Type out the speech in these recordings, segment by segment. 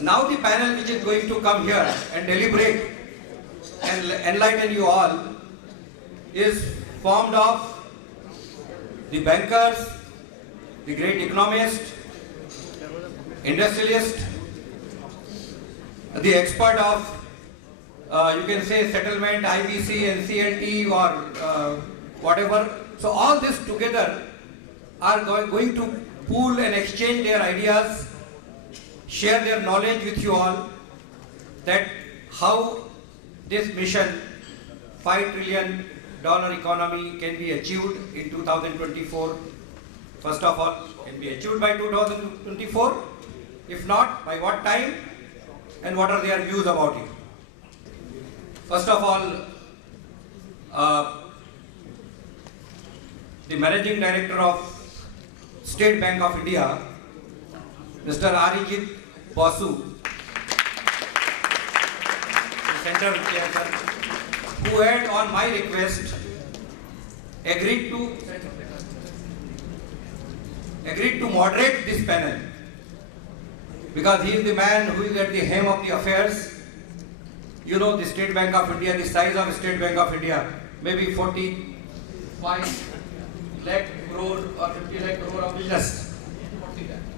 Now the panel which is going to come here and deliberate and enlighten you all is formed of the bankers, the great economist, industrialist, the expert of you can say settlement, IBC, NCLT or whatever. So all this together are going to pool and exchange their ideas, share their knowledge with you all, that how this mission, $5 trillion economy can be achieved in 2024. First of all, can be achieved by 2024. If not, by what time and what are their views about it? First of all, the Managing Director of State Bank of India, Mr. Arijit Basu, the Central Chairman, who had on my request agreed to moderate this panel, because he is the man who is at the helm of the affairs. You know, the State Bank of India, the size of State Bank of India, maybe 45 lakh crore or 50 lakh crore of business.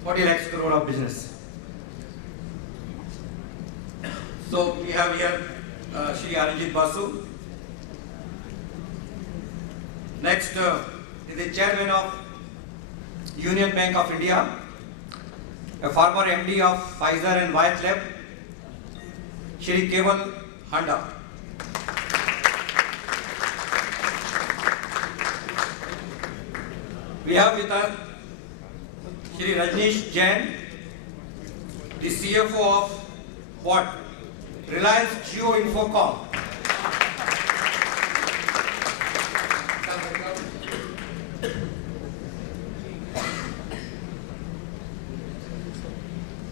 40 lakhs crore of business. So we have here Shri Arijit Basu. Next is the Chairman of Union Bank of India, a former MD of Pfizer and Wyeth Lab, Shri Keval Handa. We have with us Shri Rajnish Jain, the CFO of what? Reliance Jio Infocom.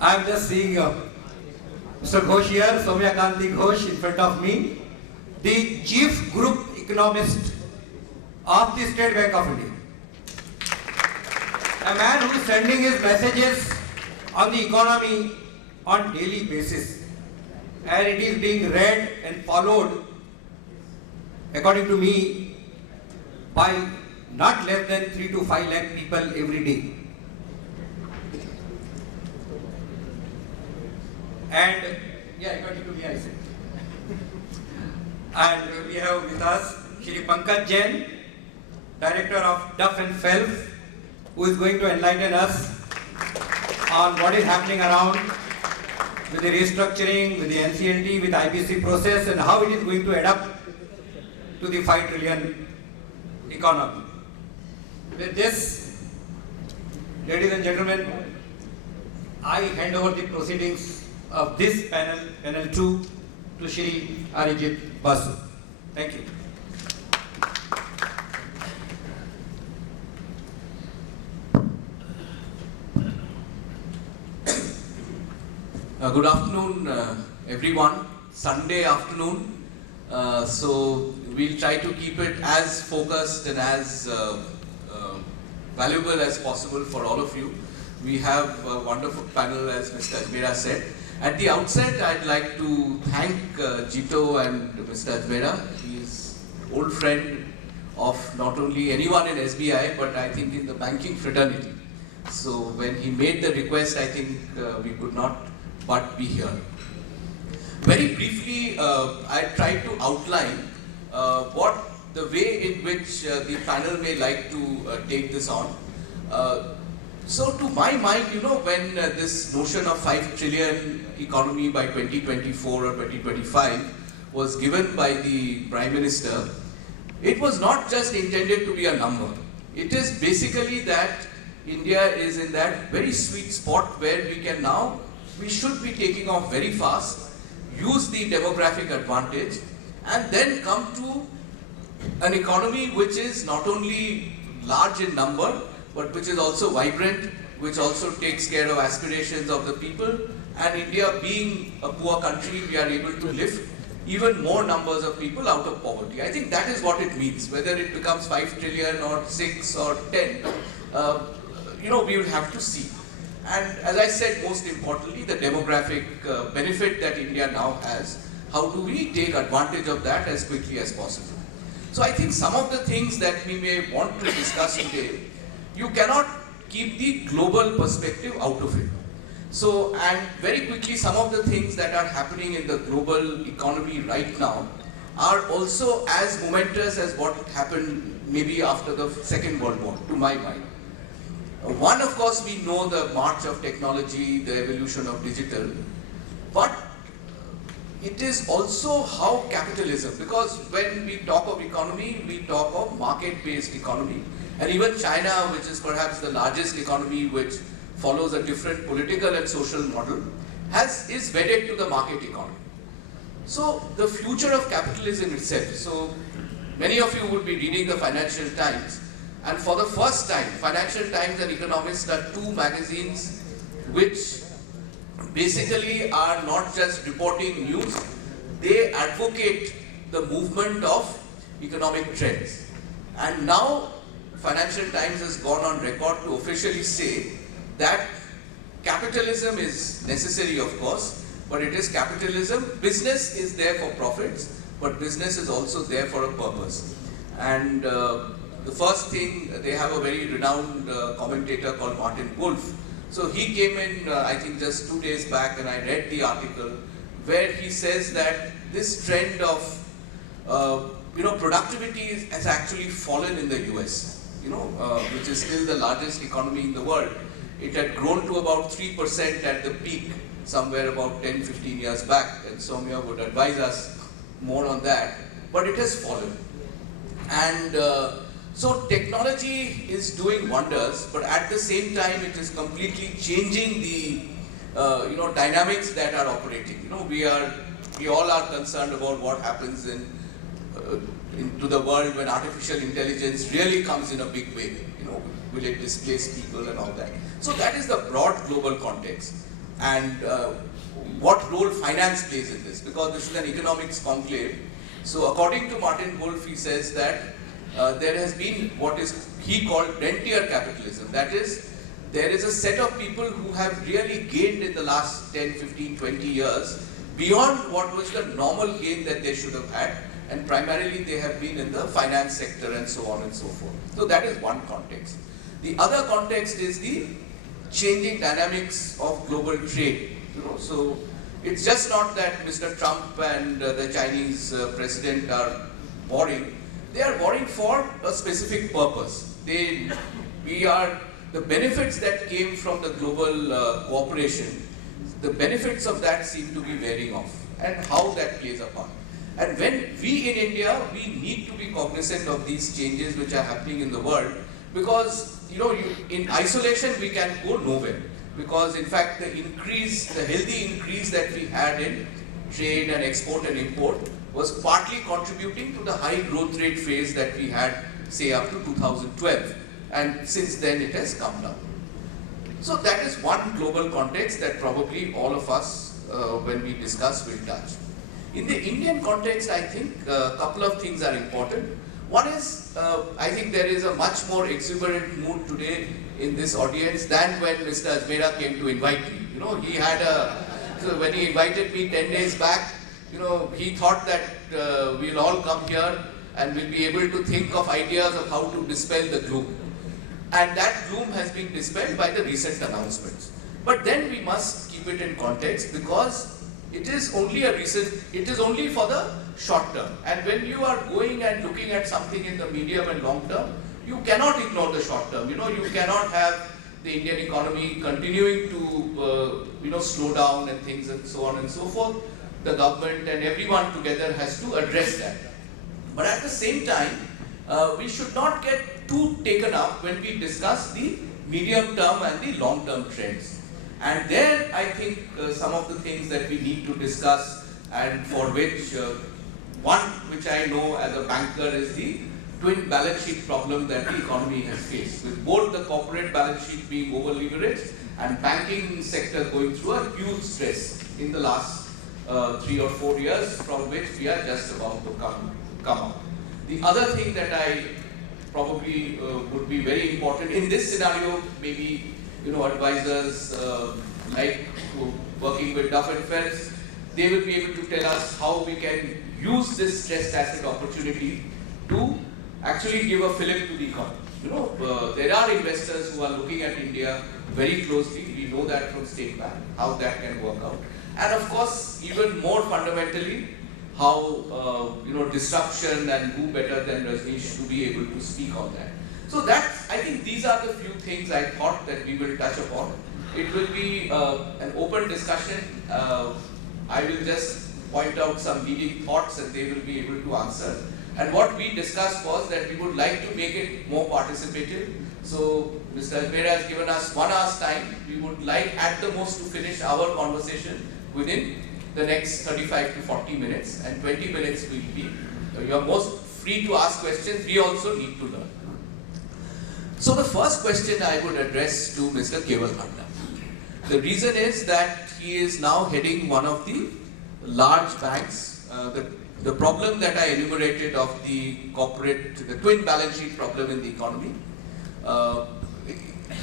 I am just seeing Mr. Ghosh here, Soumya Kanti Ghosh in front of me, the Chief Group Economist of the State Bank of India. A man who is sending his messages on the economy on daily basis, and it is being read and followed, according to me, by not less than 3 to 5 lakh people every day. And yeah, according to me, I said. And we have with us Shri Pankaj Jain, Director of Duff and Phelps, who is going to enlighten us on what is happening around with the restructuring, with the NCLT, with the IBC process, and how it is going to add up to the 5 trillion economy. With this, ladies and gentlemen, I hand over the proceedings of this panel, panel 2, to Shri Arijit Basu. Thank you. Good afternoon, everyone. Sunday afternoon. So we'll try to keep it as focused and as valuable as possible for all of you. We have a wonderful panel, as Mr. Ajmera said. At the outset, I'd like to thank Jito and Mr. Ajmera. He is an old friend of not only anyone in SBI, but I think in the banking fraternity. So when he made the request, I think we could not but be here. Very briefly, I tried to outline what the way in which the panel may like to take this on. So to my mind, you know, when this notion of 5 trillion economy by 2024 or 2025 was given by the Prime Minister, it was not just intended to be a number. It is basically that India is in that very sweet spot where we should be taking off very fast, use the demographic advantage, and then come to an economy which is not only large in number, but which is also vibrant, which also takes care of aspirations of the people. And India being a poor country, we are able to lift even more numbers of people out of poverty. I think that is what it means. Whether it becomes 5 trillion or 6 or 10, we will have to see. And as I said, most importantly, the demographic benefit that India now has, how do we take advantage of that as quickly as possible? So I think some of the things that we may want to discuss today, you cannot keep the global perspective out of it. So, and very quickly, some of the things that are happening in the global economy right now are also as momentous as what happened maybe after the Second World War, to my mind. One, of course, we know the march of technology, the evolution of digital, but it is also how capitalism, because when we talk of economy, we talk of market-based economy. And even China, which is perhaps the largest economy which follows a different political and social model, is wedded to the market economy. So the future of capitalism itself, so many of you would be reading the Financial Times, and for the first time, Financial Times and Economist are two magazines which basically are not just reporting news, they advocate the movement of economic trends. And now Financial Times has gone on record to officially say that capitalism is necessary, of course, but it is capitalism. Business is there for profits, but business is also there for a purpose. And the first thing, they have a very renowned commentator called Martin Wolf. So he came in, I think just 2 days back, and I read the article where he says that this trend of productivity has actually fallen in the US. Which is still the largest economy in the world. It had grown to about 3% at the peak, somewhere about 10-15 years back, and Soumya would advise us more on that, but it has fallen. And so technology is doing wonders, but at the same time it is completely changing the dynamics that are operating. We all are concerned about what happens into the world when artificial intelligence really comes in a big way. Will it displace people and all that? So that is the broad global context. And what role finance plays in this? Because this is an economics conclave. So according to Martin Wolf, he says that there has been what is he called rentier capitalism. That is, there is a set of people who have really gained in the last 10, 15, 20 years beyond what was the normal gain that they should have had. And primarily they have been in the finance sector and so on and so forth. So that is one context. The other context is the changing dynamics of global trade. So it's just not that Mr. Trump and the Chinese president are warring. They are warring for a specific purpose. The benefits that came from the global cooperation, the benefits of that seem to be wearing off, and how that plays a part. And when we in India, we need to be cognizant of these changes which are happening in the world, because in isolation we can go nowhere. Because in fact the healthy increase that we had in trade and export and import was partly contributing to the high growth rate phase that we had, say, up to 2012. And since then it has come down. So that is one global context that probably all of us, when we discuss, will touch. In the Indian context, I think a couple of things are important. One is, I think there is a much more exuberant mood today in this audience than when Mr. Ajmera came to invite me. So when he invited me 10 days back, he thought that we'll all come here and we'll be able to think of ideas of how to dispel the gloom. And that gloom has been dispelled by the recent announcements. But then we must keep it in context, because it is only for the short term. And when you are going and looking at something in the medium and long term, you cannot ignore the short term. You cannot have the Indian economy continuing to slow down and things and so on and so forth. The government and everyone together has to address that. But at the same time, we should not get too taken up when we discuss the medium term and the long term trends. And there, I think some of the things that we need to discuss, and for which one which I know as a banker is the twin balance sheet problem that the economy has faced, with both the corporate balance sheet being over leveraged and banking sector going through a huge stress in the last 3 or 4 years, from which we are just about to come out. The other thing that I probably would be very important in this scenario, maybe advisors like working with Duff and Phelps. They will be able to tell us how we can use this stressed asset opportunity to actually give a fillip to the economy. There are investors who are looking at India very closely. We know that from State Bank, how that can work out. And of course, even more fundamentally, how disruption, and who better than Rajneesh to be able to speak on that. So I think these are the few things I thought that we will touch upon. It will be an open discussion. I will just point out some leading thoughts and they will be able to answer. And what we discussed was that we would like to make it more participative. So Mr. Ajmera has given us 1 hour's time. We would like at the most to finish our conversation within the next 35 to 40 minutes, and 20 minutes will be, you are most free to ask questions. We also need to learn. So the first question I would address to Mr. Keval Khanna. The reason is that he is now heading one of the large banks. The problem that I enumerated of the twin balance sheet problem in the economy,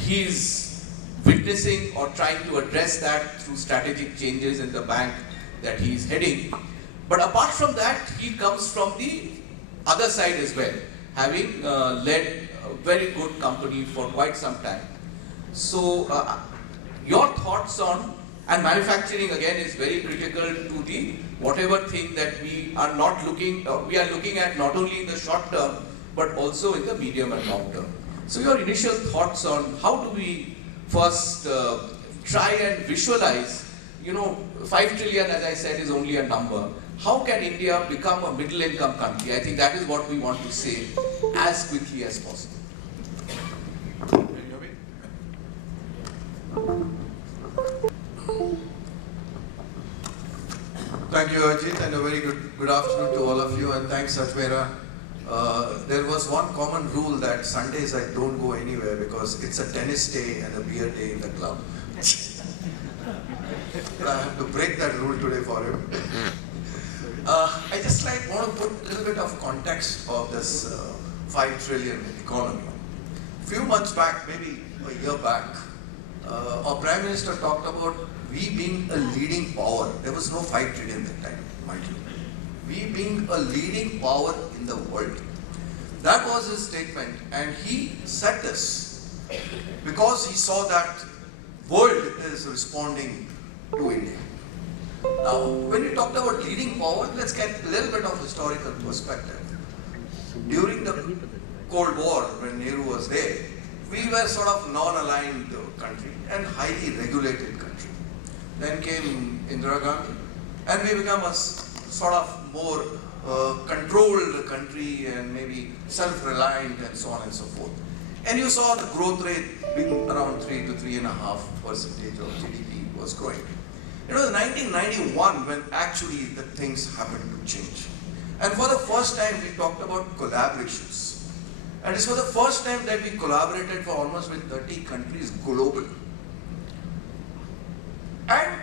he is witnessing or trying to address that through strategic changes in the bank that he is heading. But apart from that, he comes from the other side as well, having led a very good company for quite some time. So your thoughts on, and manufacturing again is very critical to the whatever thing that we are looking at not only in the short term but also in the medium and long term. So your initial thoughts on how do we first try and visualize, 5 trillion, as I said, is only a number. How can India become a middle income country? I think that is what we want to say as quickly as possible. Thank you, Ajit, and a very good afternoon to all of you, and thanks, Ajmera. There was one common rule that Sundays I don't go anywhere because it's a tennis day and a beer day in the club. But I have to break that rule today for him. I just want to put a little bit of context of this 5 trillion economy. A few months back, maybe a year back, our Prime Minister talked about we being a leading power. There was no 5 trillion that time, mind you. We being a leading power in the world. That was his statement, and he said this because he saw that world is responding to India. Now, when we talked about leading power, let's get a little bit of historical perspective. During the Cold War, when Nehru was there, we were sort of non-aligned country and highly regulated country. Then came Indira Gandhi, and we became a sort of more controlled country and maybe self-reliant and so on and so forth. And you saw the growth rate being around 3 to 3.5% of GDP was growing. It was 1991 when actually the things happened to change. And for the first time we talked about collaborations. And it's for the first time that we collaborated for almost with 30 countries globally. And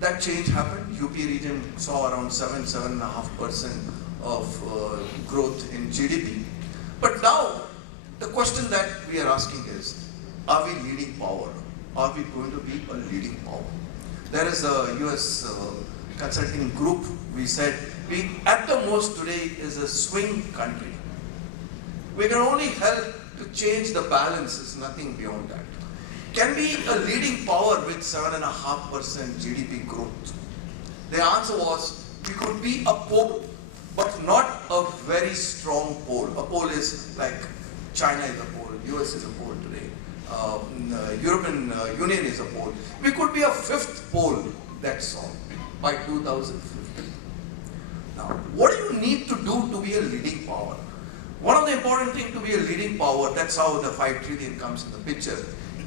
that change happened. UP region saw around 7.5% of growth in GDP. But now, the question that we are asking is, are we leading power? Are we going to be a leading power? There is a US consulting group, we said, we at the most today is a swing country. We can only help to change the balances, nothing beyond that. Can be a leading power with 7.5% GDP growth? The answer was, we could be a pole, but not a very strong pole. A pole is like China is a pole, US is a pole today, European Union is a pole. We could be a fifth pole, that's all, by 2050. Now, what do you need to do to be a leading power? One of the important things to be a leading power, that's how the 5 trillion comes in the picture,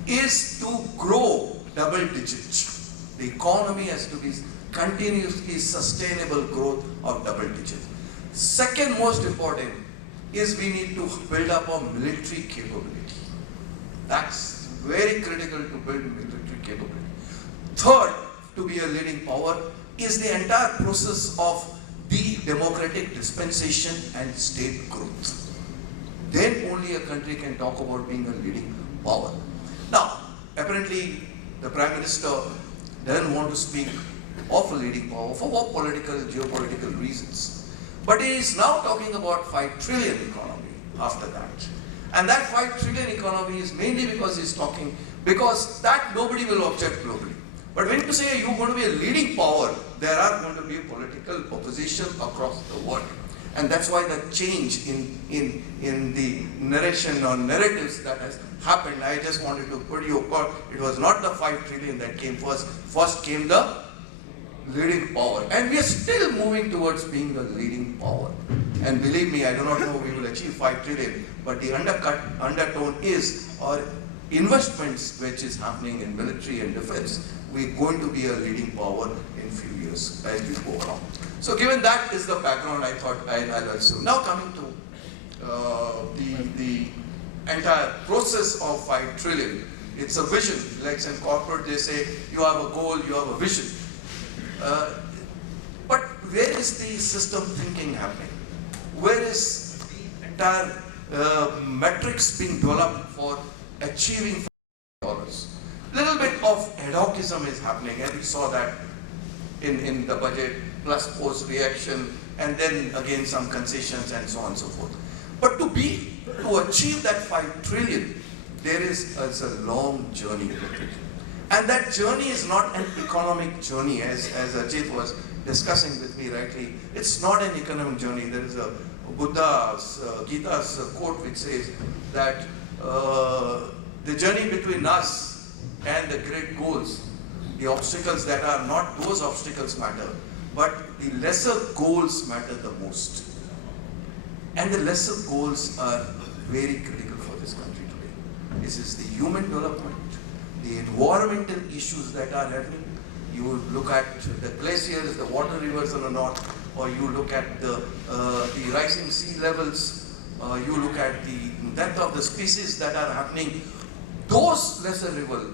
is to grow double digits. The economy has to be continuously sustainable growth of double digits. Second most important is we need to build up our military capability. That's very critical to build military capability. Third, to be a leading power is the entire process of the democratic dispensation and state growth. Then only a country can talk about being a leading power. Now, apparently the Prime Minister doesn't want to speak of a leading power for what political, geopolitical reasons. But he is now talking about 5 trillion economy after that. And that 5 trillion economy is mainly because he's talking, because that nobody will object globally. But when you say you're going to be a leading power, there are going to be political opposition across the world. And that's why the change in the narration or narratives that has happened, I just wanted to put you across. It was not the 5 trillion that came first. First came the leading power. And we are still moving towards being the leading power. And believe me, I do not know we will achieve 5 trillion, but the undertone is our investments which is happening in military and defense. We're going to be a leading power in few years as we go along. So given that is the background, I thought I'll also. Now coming to the entire process of 5 trillion. It's a vision. Like in corporate, they say you have a goal, you have a vision. But where is the system thinking happening? Where is the entire metrics being developed for achieving $5? Little bit of ad hocism is happening, and we saw that in the budget, plus post reaction, and then again some concessions and so on and so forth. But to achieve that 5 trillion, there is a long journey. And that journey is not an economic journey, as Ajit was discussing with me rightly. It's not an economic journey. There is a Buddha's, Gita's quote which says that the journey between us and the great goals, the obstacles that are not those obstacles matter, but the lesser goals matter the most. And the lesser goals are very critical for this country today. This is the human development, the environmental issues that are happening. You look at the glaciers, the water rivers in the north, or you look at the rising sea levels, you look at the death of the species that are happening. Those lesser rivers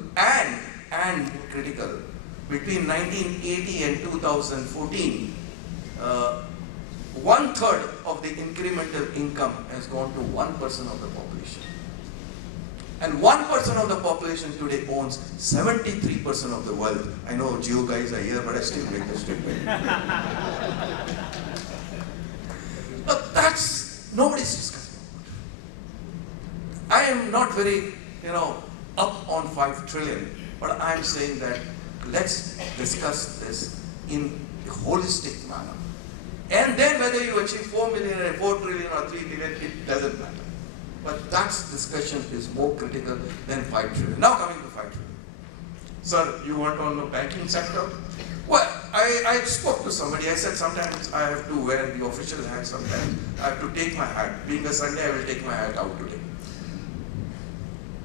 and critical. Between 1980 and 2014, 1/3 of the incremental income has gone to 1% of the population. And 1% of the population today owns 73% of the wealth. I know Geo guys are here, but I still make the statement. But that's, nobody's discussing about. I am not very, up on 5 trillion, but I'm saying that let's discuss this in a holistic manner. And then whether you achieve 4 million or 4 trillion or 3 trillion, it doesn't matter. But that discussion is more critical than 5 trillion. Now coming to 5 trillion. Sir, you want on the banking sector? Well, I spoke to somebody. I said sometimes I have to wear the official hat, sometimes I have to take my hat. Being a Sunday, I will take my hat out today.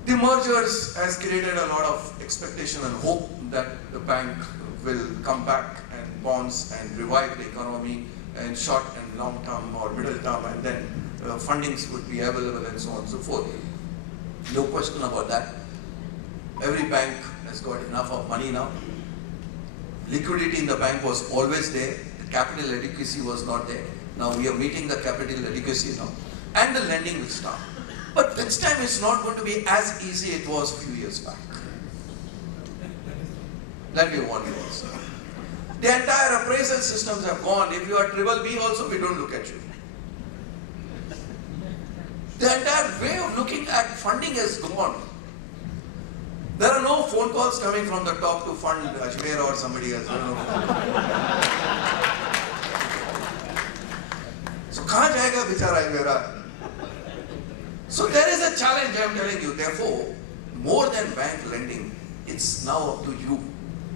The mergers has created a lot of expectation and hope that the bank will come back and bonds and revive the economy in short and long term or middle term, and then fundings would be available and so on and so forth. No question about that. Every bank has got enough of money now. Liquidity in the bank was always there. The capital adequacy was not there. Now we are meeting the capital adequacy now. And the lending will start. But this time it's not going to be as easy it was a few years back. Let me warn you also. The entire appraisal systems have gone. If you are triple B also, we don't look at you. The entire way of looking at funding has gone. There are no phone calls coming from the top to fund Ajmer or somebody else. So, kahan jayega bichara Ajmera? So there is a challenge, I am telling you. Therefore, more than bank lending, it's now up to you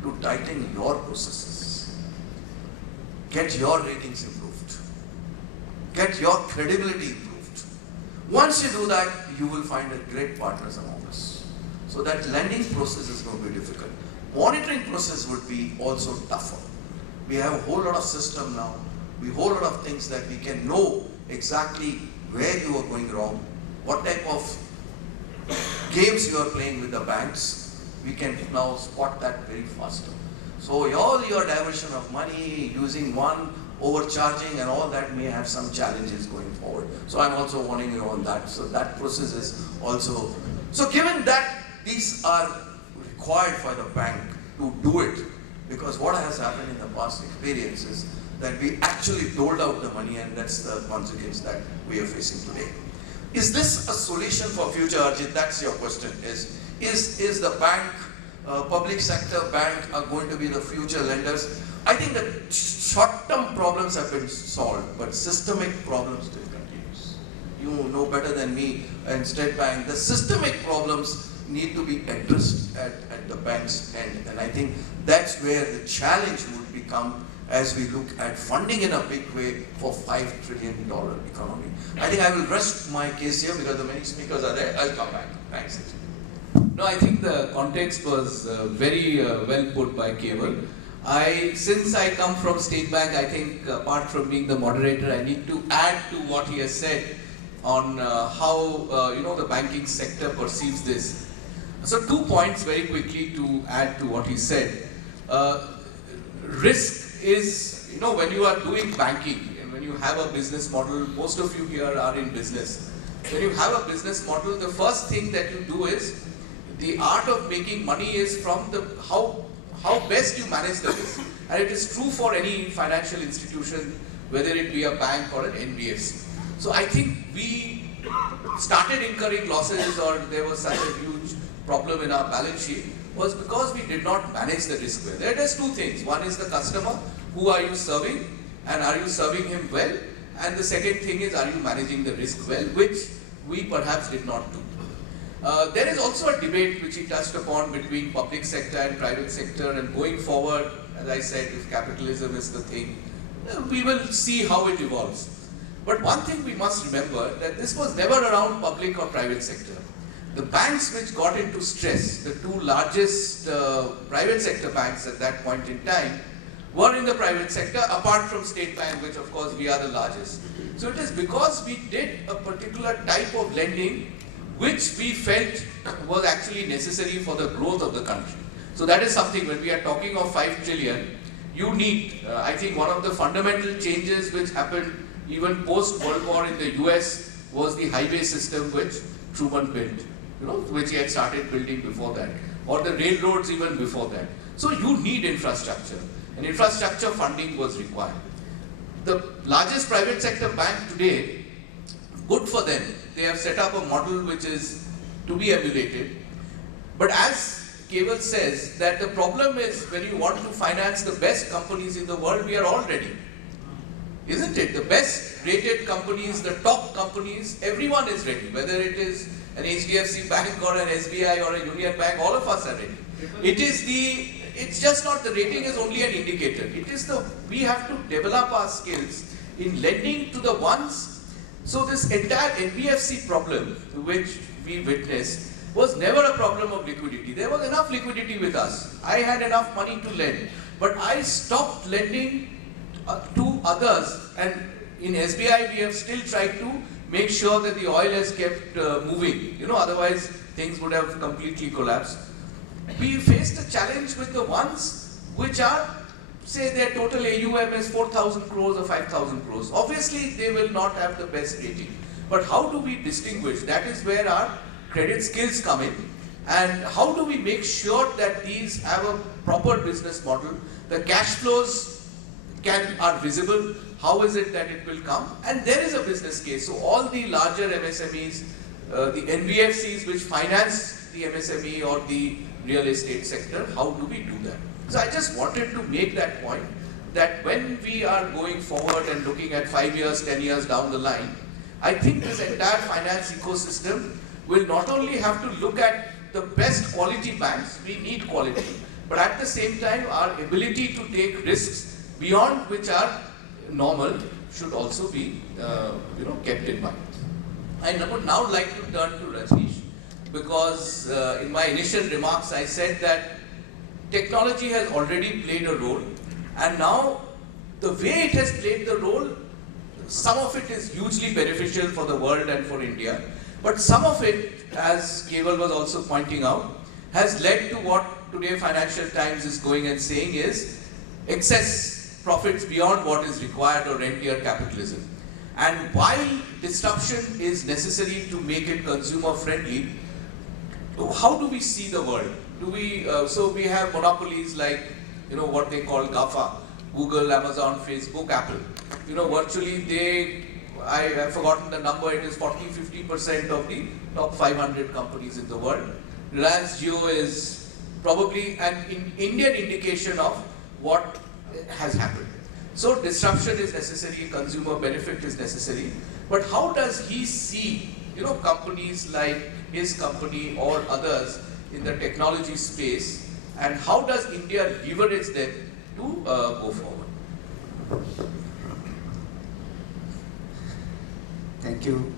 to tighten your processes. Get your ratings improved. Get your credibility improved. Once you do that, you will find a great partners among us. So that lending process is going to be difficult. Monitoring process would be also tougher. We have a whole lot of system now. We have a whole lot of things that we can know exactly where you are going wrong, what type of games you are playing with the banks. We can now spot that very faster. So all your diversion of money, using one, overcharging and all that may have some challenges going forward. So I'm also warning you on that. So that process is also. So given that these are required for the bank to do it, because what has happened in the past experience is that we actually doled out the money, and that's the consequence that we are facing today. Is this a solution for future, Arjit? That's your question. Is the bank, public sector bank are going to be the future lenders? I think that short-term problems have been solved, but systemic problems still continues. You know better than me and State Bank, the systemic problems need to be addressed at the bank's end. And I think that's where the challenge would become as we look at funding in a big way for $5 trillion economy. I think I will rest my case here because the many speakers are there. I'll come back. Thanks. No, I think the context was very well put by Keval. Since I come from State Bank, I think apart from being the moderator, I need to add to what he has said on how the banking sector perceives this. So 2 points very quickly to add to what he said. Risk is, when you are doing banking and when you have a business model, most of you here are in business. When you have a business model, the first thing that you do is, the art of making money is from how best you manage the risk. And it is true for any financial institution, whether it be a bank or an NBFC. So I think we started incurring losses, or there was such a huge problem in our balance sheet, was because we did not manage the risk well. There are just two things. One is the customer. Who are you serving? And are you serving him well? And the second thing is, are you managing the risk well? Which we perhaps did not do. There is also a debate which he touched upon between public sector and private sector, and going forward, as I said, if capitalism is the thing, we will see how it evolves. But one thing we must remember, that this was never around public or private sector. The banks which got into stress, the two largest private sector banks at that point in time, were in the private sector, apart from State Bank, which of course we are the largest. So it is because we did a particular type of lending which we felt was actually necessary for the growth of the country. So that is something, when we are talking of 5 trillion, you need, I think one of the fundamental changes which happened even post-World War in the US was the highway system which Truman built, which he had started building before that, or the railroads even before that. So you need infrastructure, and infrastructure funding was required. The largest private sector bank today, good for them, they have set up a model which is to be emulated. But as Keval says, that the problem is, when you want to finance the best companies in the world, we are all ready. Isn't it? The best rated companies, the top companies, everyone is ready. Whether it is an HDFC bank or an SBI or a Union Bank, all of us are ready. It's just not, the rating is only an indicator. It is we have to develop our skills in lending to the ones. So this entire NBFC problem which we witnessed was never a problem of liquidity. There was enough liquidity with us. I had enough money to lend. But I stopped lending to others, and in SBI we have still tried to make sure that the oil has kept moving. Otherwise things would have completely collapsed. We faced a challenge with the ones which are, say their total AUM is 4,000 crores or 5,000 crores. Obviously they will not have the best rating. But how do we distinguish? That is where our credit skills come in. And how do we make sure that these have a proper business model? The cash flows are visible. How is it that it will come? And there is a business case. So all the larger MSMEs, the NBFCs which finance the MSME or the real estate sector, how do we do that? So I just wanted to make that point, that when we are going forward and looking at 5 years, 10 years down the line, I think this entire finance ecosystem will not only have to look at the best quality banks, we need quality, but at the same time our ability to take risks beyond which are normal should also be kept in mind. I would now like to turn to Rajneesh, because in my initial remarks I said that technology has already played a role, and now the way it has played the role, some of it is hugely beneficial for the world and for India, but some of it, as Keval was also pointing out, has led to what today Financial Times is going and saying is excess profits beyond what is required, or rentier capitalism. And while disruption is necessary to make it consumer friendly, how do we see the world? Do we, so we have monopolies like, what they call GAFA, Google, Amazon, Facebook, Apple. Virtually I have forgotten the number, it is 40-50% of the top 500 companies in the world. Reliance Jio is probably an Indian indication of what has happened. So disruption is necessary, consumer benefit is necessary, but how does he see, companies like his company or others in the technology space, and how does India leverage them to go forward? Thank you,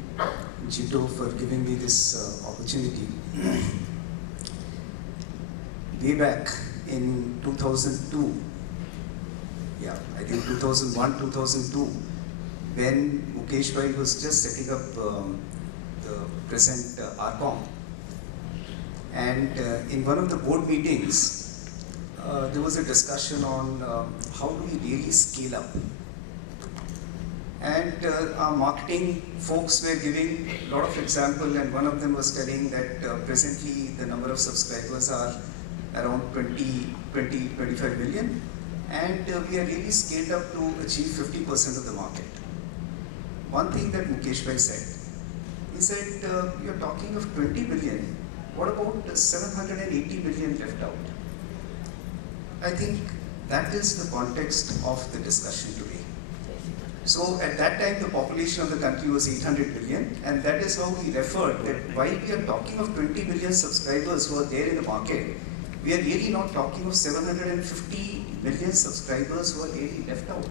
Jito, for giving me this opportunity. Way back in 2002, I think 2001, 2002, when Mukesh Bhai was just setting up the present ARCOM. And in one of the board meetings, there was a discussion on how do we really scale up. And our marketing folks were giving a lot of examples, and one of them was telling that presently the number of subscribers are around 25 million, and we are really scaled up to achieve 50% of the market. One thing that Mukesh Bhai said, he said, you're talking of 20 billion, what about the 780 million left out? I think that is the context of the discussion today. So at that time, the population of the country was 800 billion, and that is how he referred that while we are talking of 20 million subscribers who are there in the market, we are really not talking of 750 million subscribers who are really left out.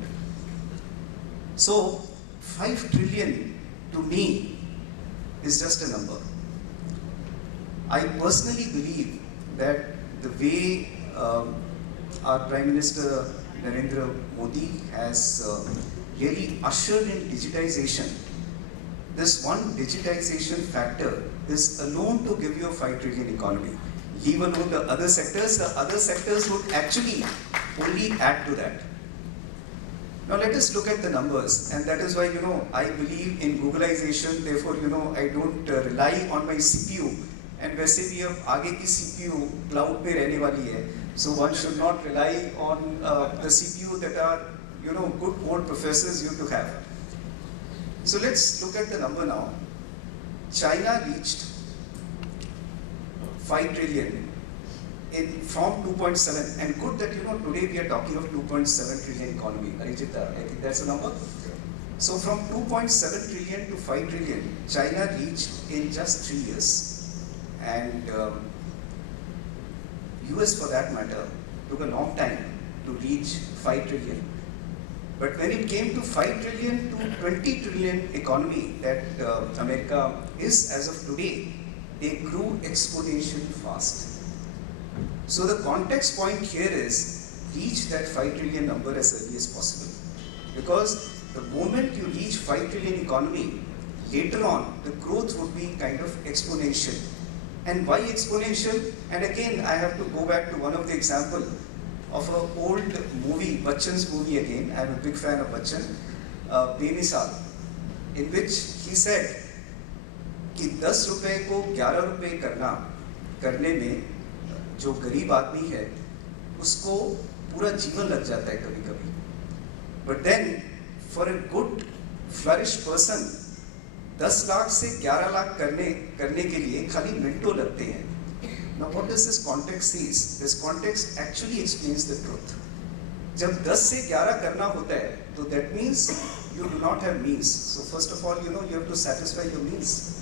So 5 trillion to me is just a number. I personally believe that the way our Prime Minister Narendra Modi has really ushered in digitization, this one digitization factor is alone to give you a 5 trillion economy. Leave alone the other sectors would actually only add to that. Now let us look at the numbers, and that is why, I believe in Googleization, therefore, I don't rely on my CPU, and वैसे भी अब आगे की CPU cloud पे रहने वाली है, so one should not rely on the CPU that are, good old professors used to have. So let's look at the number now. China reached 5 trillion from 2.7, and good that today we are talking of 2.7 trillion economy. Arijita, I think that's the number. So from 2.7 trillion to 5 trillion, China reached in just 3 years, and US for that matter took a long time to reach 5 trillion. But when it came to 5 trillion to 20 trillion economy that America is as of today, they grew exponentially fast. So the context point here is reach that 5 trillion number as early as possible. Because the moment you reach 5 trillion economy, later on the growth would be kind of exponential. And why exponential? And again, I have to go back to one of the example of an old movie, Bachchan's movie again. I'm a big fan of Bachchan, Bemisal, in which he said कि 10 रुपए को 11 रुपए करने में जो गरीब आदमी है उसको पूरा जीवन लग जाता है कभी-कभी. But then for a good flourished person 10 lakh से 11 लाख करने के लिए खाली मिनटों लगते हैं. Now what does this context says? This context actually explains the truth. जब 10 से 11 करना होता है, तो that means you do not have means. So first of all, you have to satisfy your means.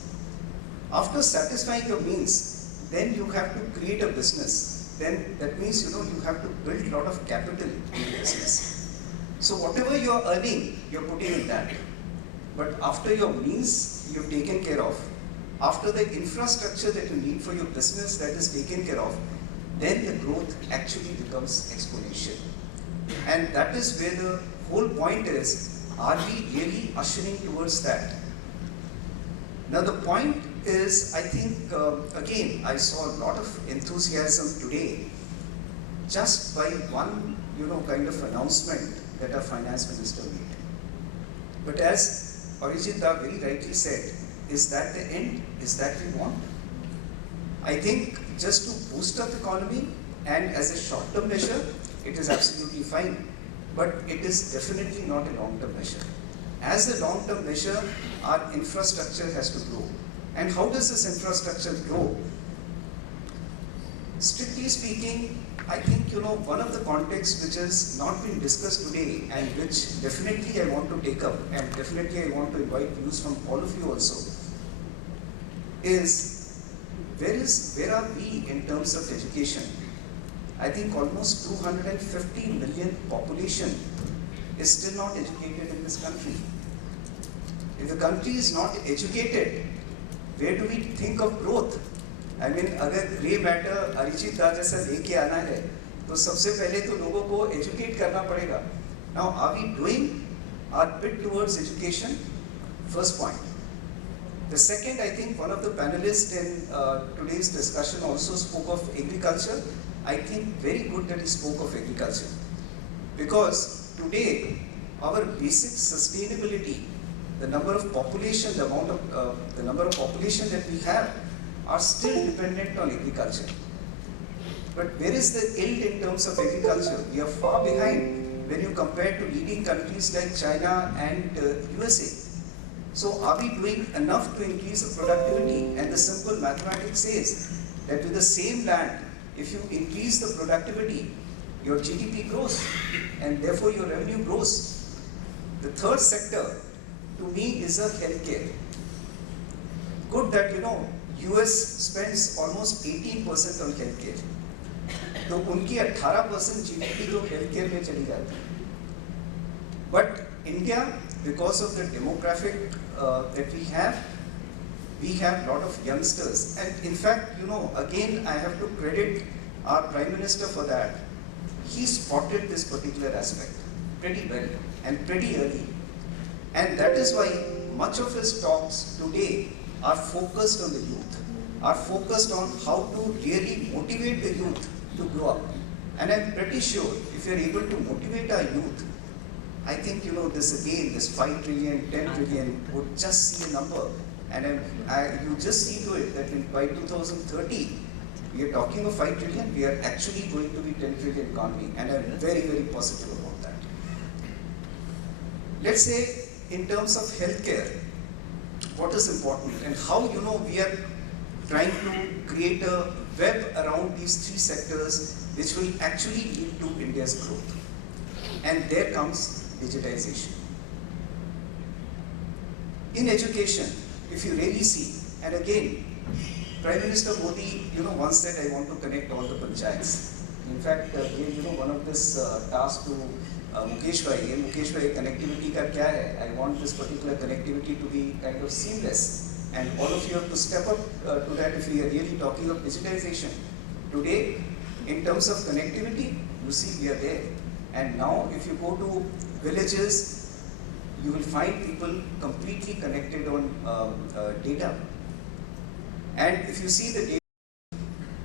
After satisfying your means, then you have to create a business. Then that means, you have to build a lot of capital in the business. So whatever you are earning, you're putting in that. But after your means you've taken care of, after the infrastructure that you need for your business that is taken care of, then the growth actually becomes exponential. And that is where the whole point is, are we really ushering towards that? Now the point is, I think, again, I saw a lot of enthusiasm today just by one, kind of announcement that our finance minister made. But as Arijit very rightly said, is that the end? Is that we want? I think just to boost up the economy and as a short-term measure, it is absolutely fine. But it is definitely not a long-term measure. As a long-term measure, our infrastructure has to grow. And how does this infrastructure grow? Strictly speaking, I think, one of the contexts which has not been discussed today and which definitely I want to take up and definitely I want to invite views from all of you also is where are we in terms of education? I think almost 250 million population is still not educated in this country. If the country is not educated, where do we think of growth? I mean, अगर grey matter Arijit दा जैसा लेके आना है, तो सबसे पहले तो लोगों को educate करना पड़ेगा. Now, are we doing our bit towards education? First point. The second, I think one of the panelists in today's discussion also spoke of agriculture. I think very good that he spoke of agriculture. Because today, our basic sustainability, the number of population, the number of population that we have are still dependent on agriculture. But where is the yield in terms of agriculture? We are far behind when you compare to leading countries like China and USA. So are we doing enough to increase the productivity? And the simple mathematics says that with the same land, if you increase the productivity, your GDP grows and therefore your revenue grows. The third sector to me is a healthcare. Good that US spends almost 18% on healthcare. तो उनकी 18% GDP तो healthcare में चली जाती है. But India, because of the demographic that we have a lot of youngsters. And in fact, again, I have to credit our Prime Minister for that. He spotted this particular aspect pretty well and pretty early. And that is why much of his talks today are focused on the youth, are focused on how to really motivate the youth to grow up. And I'm pretty sure if you're able to motivate our youth, I think, this 5 trillion, 10 trillion would just see a number. And you just see to it that by 2030, we are talking of 5 trillion, we are actually going to be 10 trillion economy. And I'm very, very positive about that. Let's say, in terms of healthcare, what is important and how, we are trying to create a web around these three sectors which will actually lead to India's growth. And there comes digitization. In education, if you really see, and again, Prime Minister Modi, once said, I want to connect all the panchayats. In fact, one of this task to Mukesh Bhai, connectivity ka kya hai? I want this particular connectivity to be kind of seamless. And all of you have to step up to that if we are really talking of digitization. Today, in terms of connectivity, you see we are there. And now if you go to villages, you will find people completely connected on data. And if you see the data,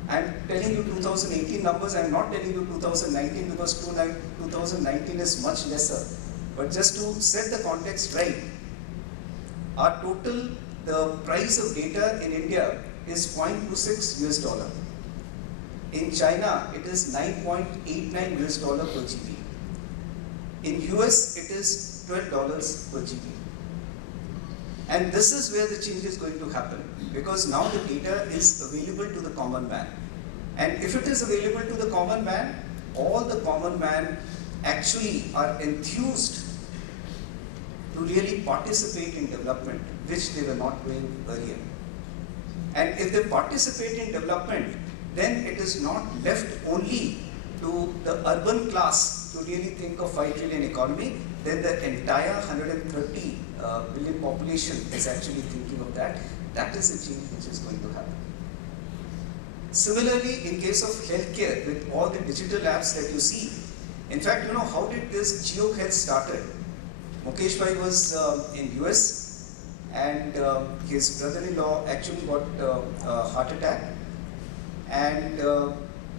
I'm telling you 2018 numbers, I'm not telling you 2019 because 2019 is much lesser. But just to set the context right, our total, the price of data in India is $0.26 US. In China, it is $9.89 US per GB. In US, it is $12 per GB. And this is where the change is going to happen because now the data is available to the common man. And if it is available to the common man, all the common man actually are enthused to really participate in development, which they were not doing earlier. And if they participate in development, then it is not left only to the urban class to really think of 5 trillion economy, then the entire 130 billion population is actually thinking of that. That is a change which is going to happen. Similarly, in case of healthcare, with all the digital apps that you see, in fact, how did this Jio Health started? Mukesh Bhai was in US and his brother-in-law actually got a heart attack. And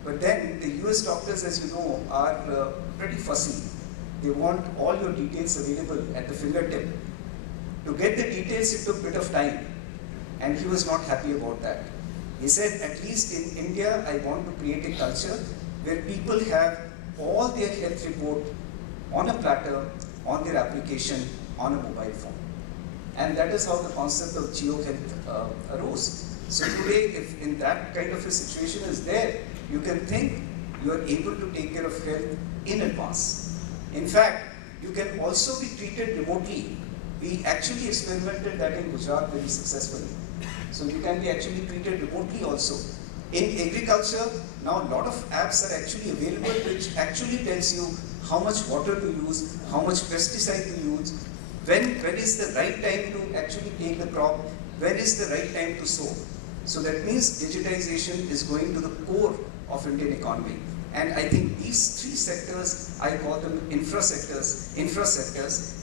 but then the US doctors, as you know, are pretty fussy. They want all your details available at the fingertip. To get the details, it took a bit of time, and he was not happy about that. He said, at least in India, I want to create a culture where people have all their health report on a platter, on their application, on a mobile phone. And that is how the concept of GeoHealth arose. So today, if in that kind of a situation is there, you can think you are able to take care of health in advance. In fact, you can also be treated remotely. We actually experimented that in Gujarat very successfully. So you can be actually treated remotely also. In agriculture, now a lot of apps are actually available which actually tells you how much water to use, how much pesticide to use, when is the right time to actually take the crop, when is the right time to sow. So that means digitization is going to the core of Indian economy. And I think these three sectors, I call them infra sectors,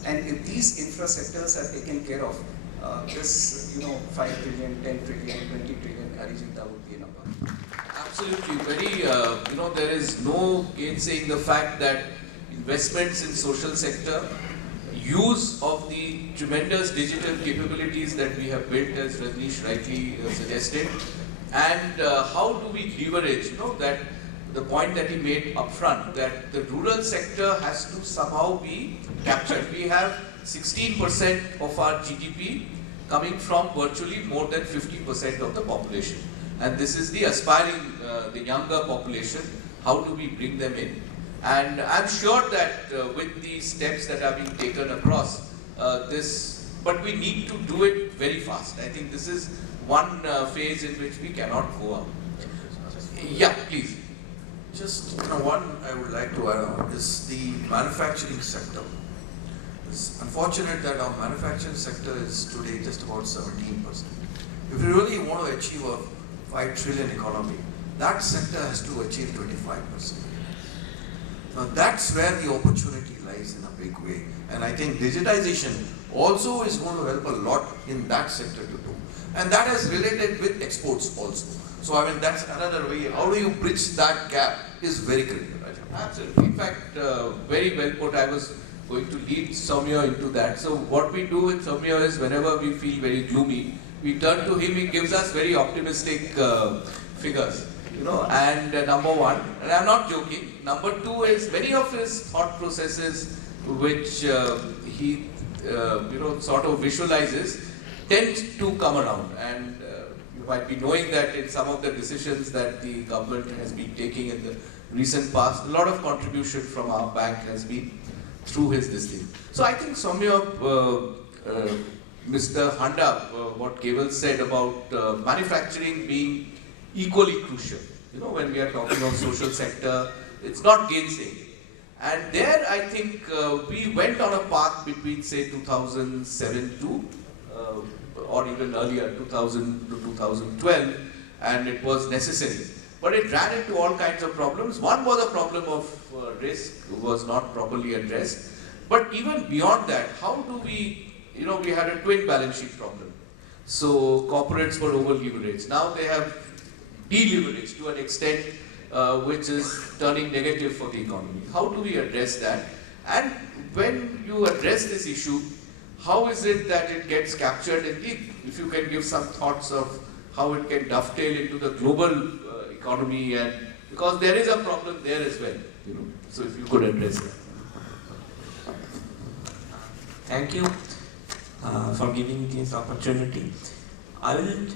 and if these infra sectors are taken care of, this 5 trillion, 10 trillion, 20 trillion, Arijita would be a number. Absolutely. Very, there is no gainsaying the fact that investments in social sector, use of the tremendous digital capabilities that we have built, as Rajneesh rightly suggested, and how do we leverage, that the point that he made upfront, that the rural sector has to somehow be captured. We have 16% of our GDP coming from virtually more than 50% of the population. And this is the aspiring, the younger population. How do we bring them in? And I'm sure that with the steps that are being taken across but we need to do it very fast. I think this is one phase in which we cannot go up. Yeah, please. Just one I would like to add on is the manufacturing sector. It's unfortunate that our manufacturing sector is today just about 17%. If we really want to achieve a 5 trillion economy, that sector has to achieve 25%. Now that's where the opportunity lies in a big way. And I think digitization also is going to help a lot in that sector to do. And that is related with exports also. So I mean, that's another way. How do you bridge that gap is very critical. Absolutely. In fact, very well put. I was going to lead Soumya into that. So what we do with Soumya is whenever we feel very gloomy, we turn to him. He gives us very optimistic figures. And number one, and I'm not joking, number two is many of his thought processes which he sort of visualizes tend to come around. And you might be knowing that in some of the decisions that the government has been taking in the recent past, a lot of contribution from our bank has been through his this thing. So I think Soumya, Mr. Handa, what Keval said about manufacturing being equally crucial. When we are talking of social sector, it's not gainsaying. And there I think we went on a path between say 2007 to or even earlier 2000 to 2012, and it was necessary. But it ran into all kinds of problems. One was a problem of risk was not properly addressed. But even beyond that, how do we, we had a twin balance sheet problem. So corporates were over leveraged. Now they have deleveraged to an extent which is turning negative for the economy. How do we address that? And when you address this issue, how is it that it gets captured? Indeed, if you can give some thoughts of how it can dovetail into the global economy, and because there is a problem there as well. So if you could address that. Thank you for giving me this opportunity. I will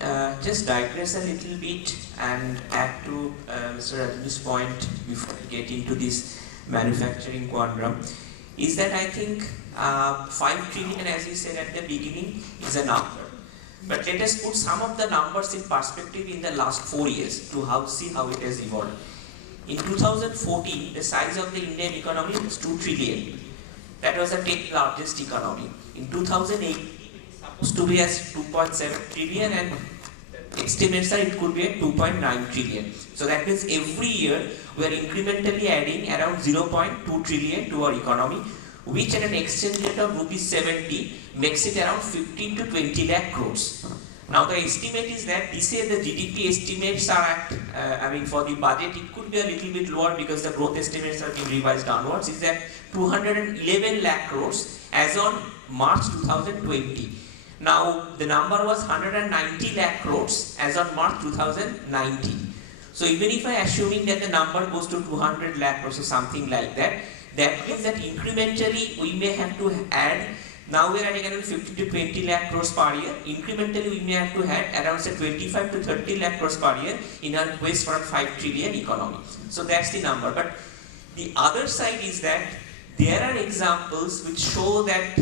just digress a little bit and add to Mr. Rajneesh's point before I get into this manufacturing quantum, is that I think 5 trillion, as you said at the beginning, is a number. But let us put some of the numbers in perspective in the last 4 years to see how it has evolved. In 2014, the size of the Indian economy was 2 trillion. That was the 10th largest economy. In 2008, it is supposed to be as 2.7 trillion, and estimates are it could be at 2.9 trillion. So that means every year we are incrementally adding around 0.2 trillion to our economy, which at an exchange rate of rupees 70 makes it around 15 to 20 lakh crores. Now the estimate is that this year the GDP estimates are at, for the budget it could be a little bit lower because the growth estimates are being revised downwards, is at 211 lakh crores as on March 2020. Now the number was 190 lakh crores as on March 2019. So even if I assuming that the number goes to 200 lakh crores or something like that, that means that incrementally we may have to add, now we are adding around 50 to 20 lakh crores per year, incrementally we may have to add around say 25 to 30 lakh crores per year in our quest for a 5 trillion economy. So that's the number. But the other side is that there are examples which show that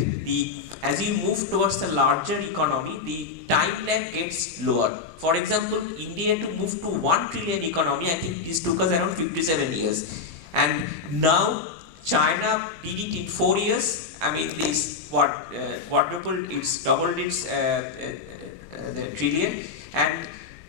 as you move towards the larger economy, the time lag gets lower. For example, India to move to 1 trillion economy, I think this took us around 57 years. And now China did it in 4 years. I mean, this quadrupled, it's doubled its the trillion, and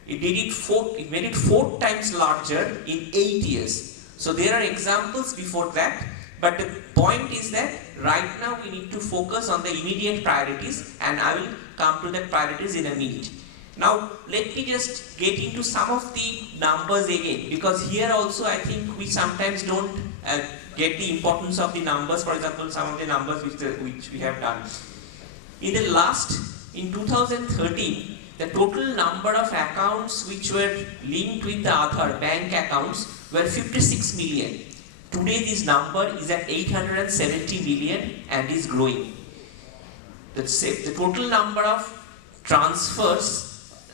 it made it 4 times larger in 8 years. So there are examples before that. But the point is that right now we need to focus on the immediate priorities, and I will come to the priorities in a minute. Now let me just get into some of the numbers again, because here also I think we sometimes don't get the importance of the numbers. For example, some of the numbers which we have done. In 2013, the total number of accounts which were linked with the Aadhaar bank accounts were 56 million. Today this number is at 870 million and is growing. The total number of transfers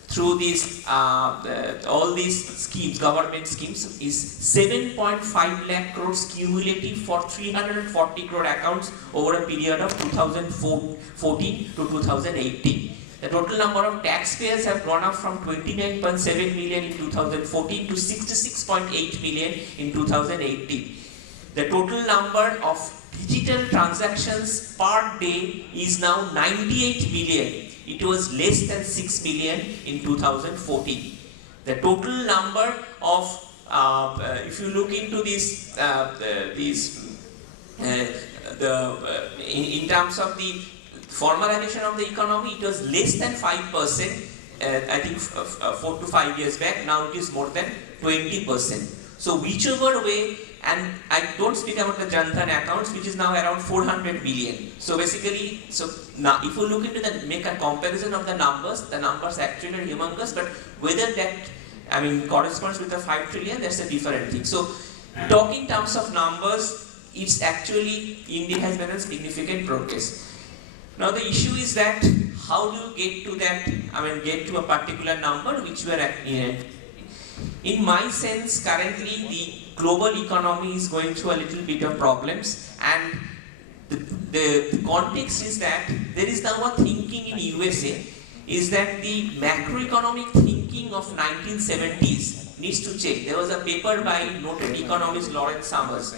through these all these schemes, government schemes, is 7.5 lakh crores cumulative for 340 crore accounts over a period of 2014 to 2018. The total number of taxpayers have gone up from 29.7 million in 2014 to 66.8 million in 2018. The total number of digital transactions per day is now 98 million. It was less than 6 million in 2014. The total number of, if you look into this, in terms of the formalization of the economy, it was less than 5%, I think 4 to 5 years back. Now it is more than 20%. So whichever way, and I don't speak about the Jan Dhan accounts, which is now around 400 billion. So basically, so now if you look into make a comparison of the numbers actually are humongous, but whether that, I mean, corresponds with the 5 trillion, that's a different thing. So talking in terms of numbers, it's actually, India has made a significant progress. Now the issue is that, how do you get to that, I mean, get to a particular number which we are in my sense, currently the global economy is going through a little bit of problems, and the context is that there is now a thinking in USA is that the macroeconomic thinking of 1970s needs to change. There was a paper by noted economist Lawrence Summers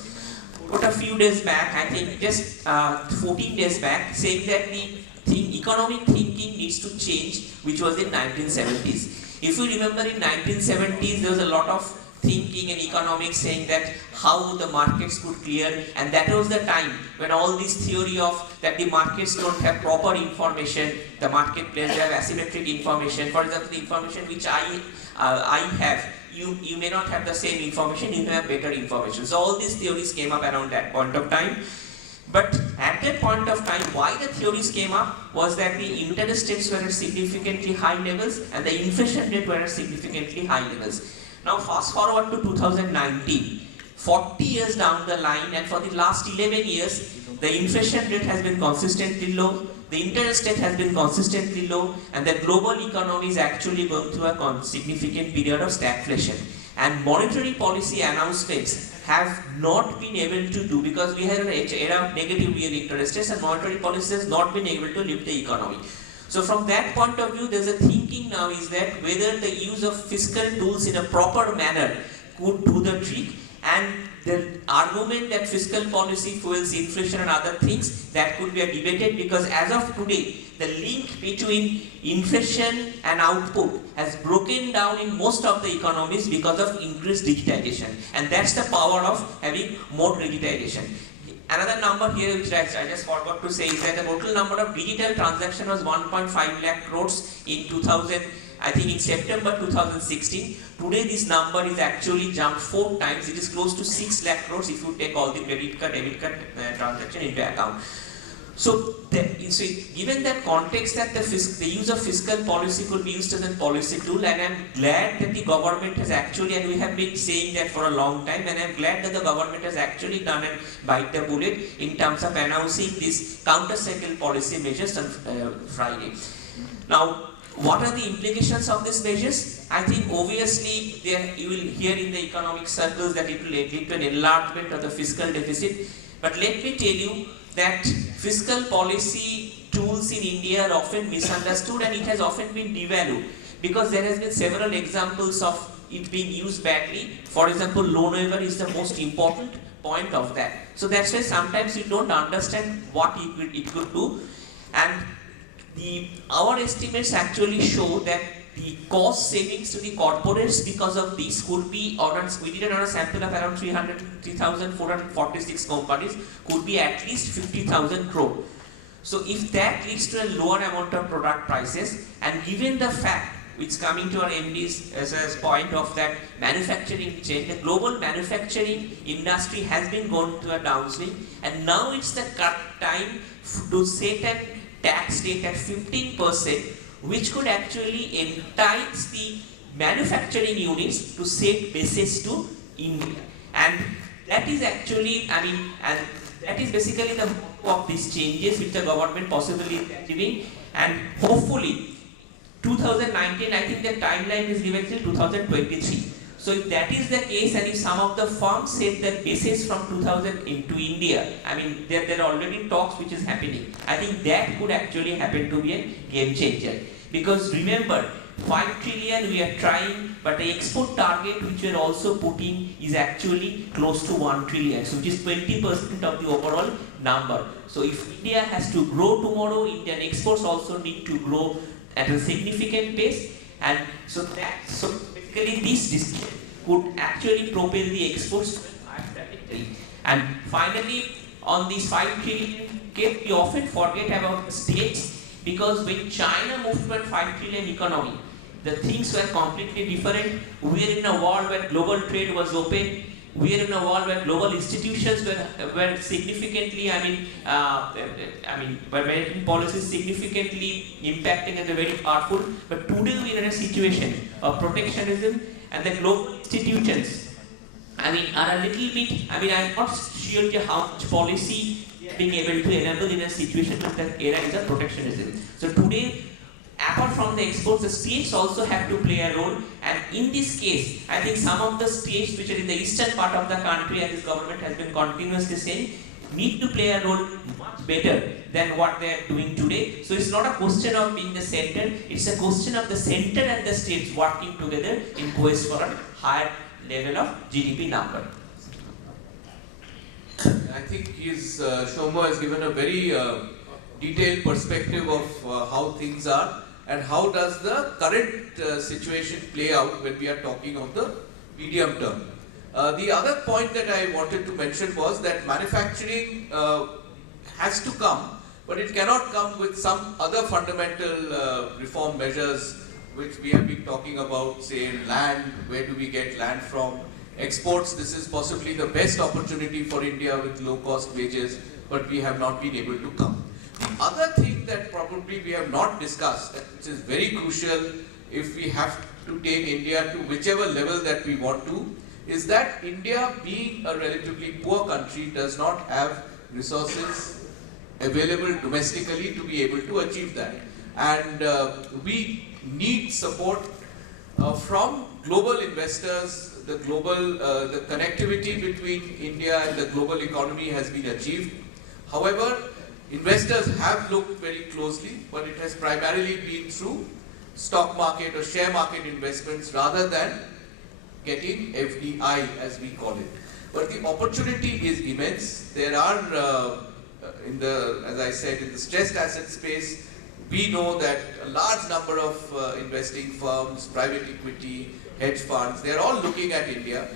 put a few days back, I think just 14 days back, saying that the economic thinking needs to change, which was in 1970s. If you remember, in 1970s, there was a lot of thinking in economics saying that how the markets could clear, and that was the time when all this theory of that the markets don't have proper information, the marketplace, they have asymmetric information. For example, the information which I have, you may not have the same information, you may have better information. So all these theories came up around that point of time. But at that point of time, why the theories came up was that the interest rates were at significantly high levels and the inflation rate were at significantly high levels. Now fast forward to 2019, 40 years down the line, and for the last 11 years, the inflation rate has been consistently low, the interest rate has been consistently low, and the global economy is actually going through a significant period of stagflation. And monetary policy announcements have not been able to do, because we had an era of negative real interest rates and monetary policy has not been able to lift the economy. So from that point of view, there's a thinking now is that whether the use of fiscal tools in a proper manner could do the trick, and the argument that fiscal policy fuels inflation and other things, that could be debated, because as of today, the link between inflation and output has broken down in most of the economies because of increased digitization, and that's the power of having more digitization. Another number here which I just forgot to say is that the total number of digital transactions was 1.5 lakh crores in 2000, I think in September 2016. Today this number is actually jumped 4 times. It is close to 6 lakh crores if you take all the credit card, debit card transaction into account. So, given that context that the use of fiscal policy could be used as a policy tool, and I'm glad that the government has actually, and we have been saying that for a long time, and I'm glad that the government has actually done and bite the bullet in terms of announcing these counter-cycle policy measures on Friday. Now, what are the implications of these measures? I think obviously you will hear in the economic circles that it will lead to an enlargement of the fiscal deficit. But let me tell you that fiscal policy tools in India are often misunderstood and it has often been devalued because there has been several examples of it being used badly. For example, loan waiver is the most important point of that. So that's why sometimes you don't understand what it could do. And our estimates actually show that the cost savings to the corporates because of this could be, we did a sample of around 3,446 companies, could be at least 50,000 crore. So if that leads to a lower amount of product prices, and given the fact, which coming to our MD's as a point of that manufacturing chain, the global manufacturing industry has been going to a downswing, and now it's the time to set a tax rate at 15%, which could actually entice the manufacturing units to set bases to India. And that is actually, and that is basically the motto of these changes which the government possibly is achieving. And hopefully, 2019, I think the timeline is given till 2023. So if that is the case, and if some of the firms set their bases from 2000 into India, there are already talks which is happening. I think that could actually happen to be a game changer. Because remember, 5 trillion we are trying, but the export target which we are also putting is actually close to 1 trillion, so which is 20% of the overall number. So if India has to grow tomorrow, Indian exports also need to grow at a significant pace, and so basically this decision could actually propel the exports to a higher trajectory. And finally, on this 5 trillion case, we often forget about the states, because when China moved to a 5 trillion economy, the things were completely different. We are in a world where global trade was open. We are in a world where global institutions were significantly, where American policies significantly impacting and very powerful. But today we are in a situation of protectionism, and the global institutions, are a little bit, I'm not sure how much policy they are being able to enable in a situation where the era is a protectionism. So today, apart from the exports, the states also have to play a role, and in this case, I think some of the states which are in the eastern part of the country, and this government has been continuously saying, need to play a role much better than what they are doing today. So it's not a question of being the center, it's a question of the center and the states working together in quest for a higher level of GDP number. I think Shomo has given a very detailed perspective of how things are and how does the current situation play out when we are talking of the medium term. The other point that I wanted to mention was that manufacturing has to come, but it cannot come with some other fundamental reform measures which we have been talking about, say land, where do we get land from, exports. This is possibly the best opportunity for India with low cost wages, but we have not been able to come. The other thing that probably we have not discussed, which is very crucial if we have to take India to whichever level that we want to, is that India, being a relatively poor country, does not have resources available domestically to be able to achieve that. And we need support from global investors. The connectivity between India and the global economy has been achieved. However, investors have looked very closely, but it has primarily been through stock market or share market investments rather than getting FDI, as we call it. But the opportunity is immense. There are, as I said, in the stressed asset space, we know that a large number of investing firms, private equity, hedge funds, they're all looking at India.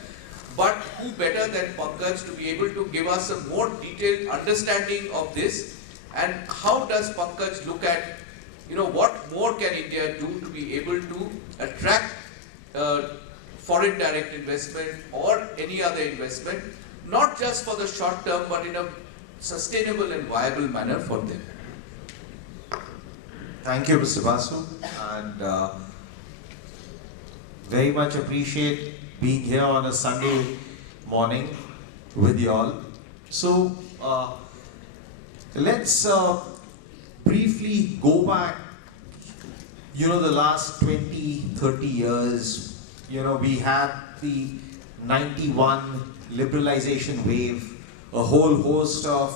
But who better than Pankaj to be able to give us a more detailed understanding of this, and how does Pankaj look at, what more can India do to be able to attract foreign direct investment or any other investment, not just for the short term, but in a sustainable and viable manner for them. Thank you, Mr. Basu, and very much appreciate being here on a Sunday morning with you all. So, let's briefly go back, the last 20, 30 years. We had the 91 liberalization wave, a whole host of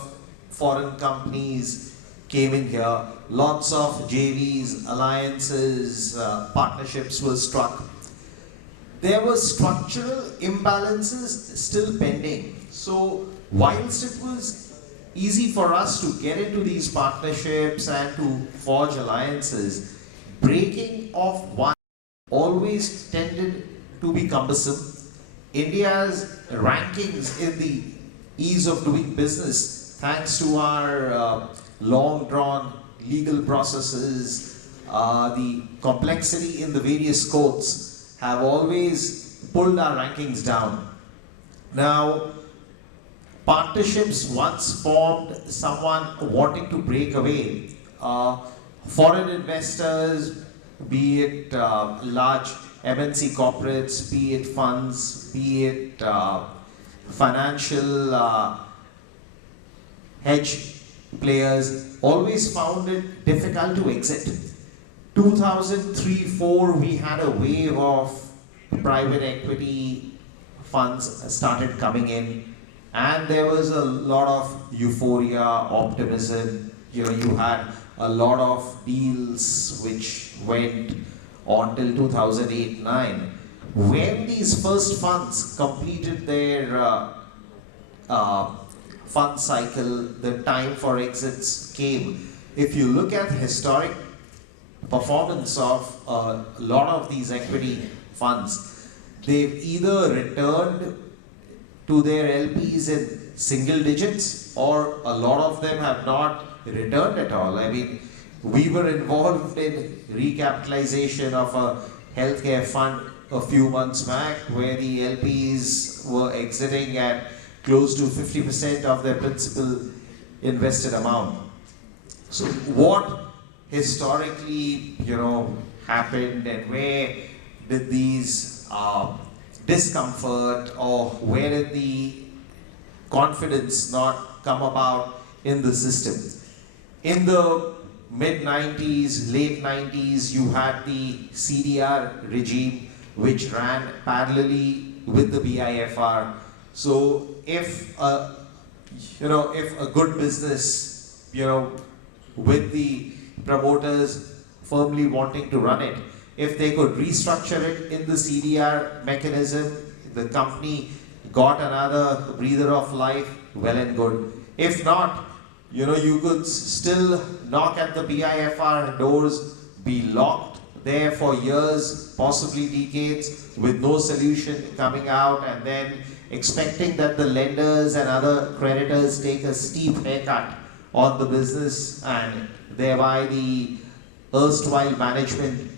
foreign companies came in here, lots of JVs, alliances, partnerships were struck. There were structural imbalances still pending. So whilst it was easy for us to get into these partnerships and to forge alliances, breaking off one always tended to be cumbersome. India's rankings in the ease of doing business, thanks to our long-drawn legal processes, the complexity in the various courts have always pulled our rankings down. Now, partnerships once formed, someone wanting to break away, foreign investors, be it large MNC corporates, be it funds, be it financial hedge players, always found it difficult to exit. 2003-04, we had a wave of private equity funds started coming in, and there was a lot of euphoria, optimism. You had a lot of deals which went on till 2008-09. When these first funds completed their fund cycle, the time for exits came. If you look at historic performance of a lot of these equity funds, they've either returned to their LPs in single digits, or a lot of them have not returned at all. I mean, we were involved in recapitalization of a healthcare fund a few months back, where the LPs were exiting at close to 50% of their principal invested amount. So what historically, happened, and where did these discomfort, or where did the confidence not come about in the system? In the mid-90s, late 90s, you had the CDR regime, which ran parallelly with the BIFR. So if a good business, with the promoters firmly wanting to run it, if they could restructure it in the CDR mechanism, the company got another breather of life, well and good. If not, you could still knock at the BIFR doors, be locked there for years, possibly decades, with no solution coming out, and then expecting that the lenders and other creditors take a steep haircut on the business, and thereby the erstwhile management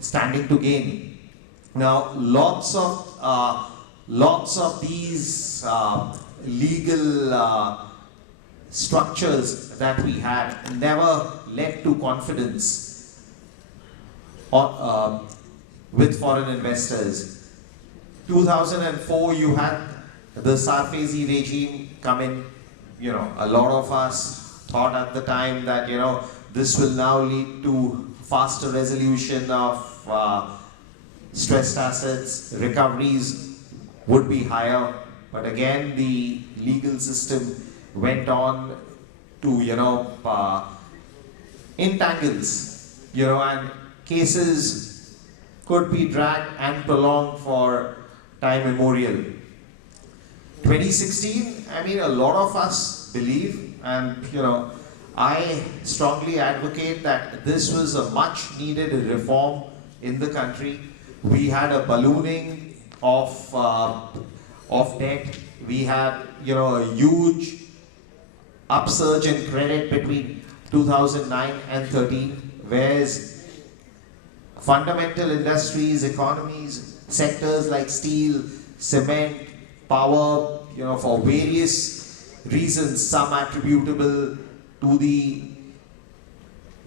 standing to gain. Now, lots of these legal structures that we had never led to confidence with foreign investors. 2004, you had the Sarfezi regime come in. A lot of us thought at the time that, this will now lead to faster resolution of stressed assets, recoveries would be higher. But again, the legal system went on to, entangles, and cases could be dragged and prolonged for time immemorial. 2016, a lot of us believe, and I strongly advocate that this was a much needed reform in the country. We had a ballooning of debt. We had a huge upsurge in credit between 2009 and 13, whereas fundamental industries, economies, sectors like steel, cement, power, for various reasons, some attributable to the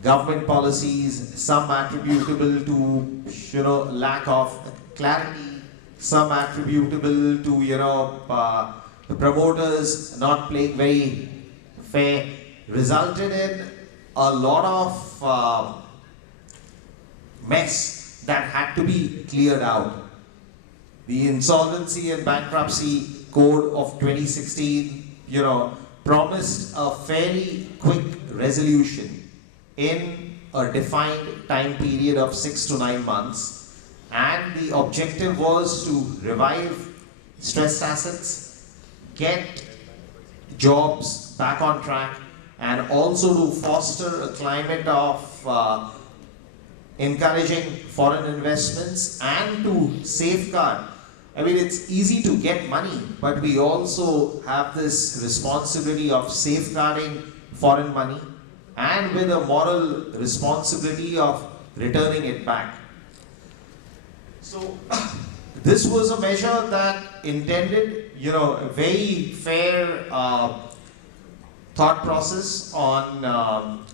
government policies, some attributable to, lack of clarity, some attributable to, the promoters not playing very fair, resulted in a lot of mess that had to be cleared out. The Insolvency and Bankruptcy Code of 2016, promised a fairly quick resolution in a defined time period of 6 to 9 months, and the objective was to revive stressed assets, get jobs back on track, and also to foster a climate of encouraging foreign investments and to safeguard. I mean, it's easy to get money, but we also have this responsibility of safeguarding foreign money and with a moral responsibility of returning it back. So, this was a measure that intended, a very fair thought process on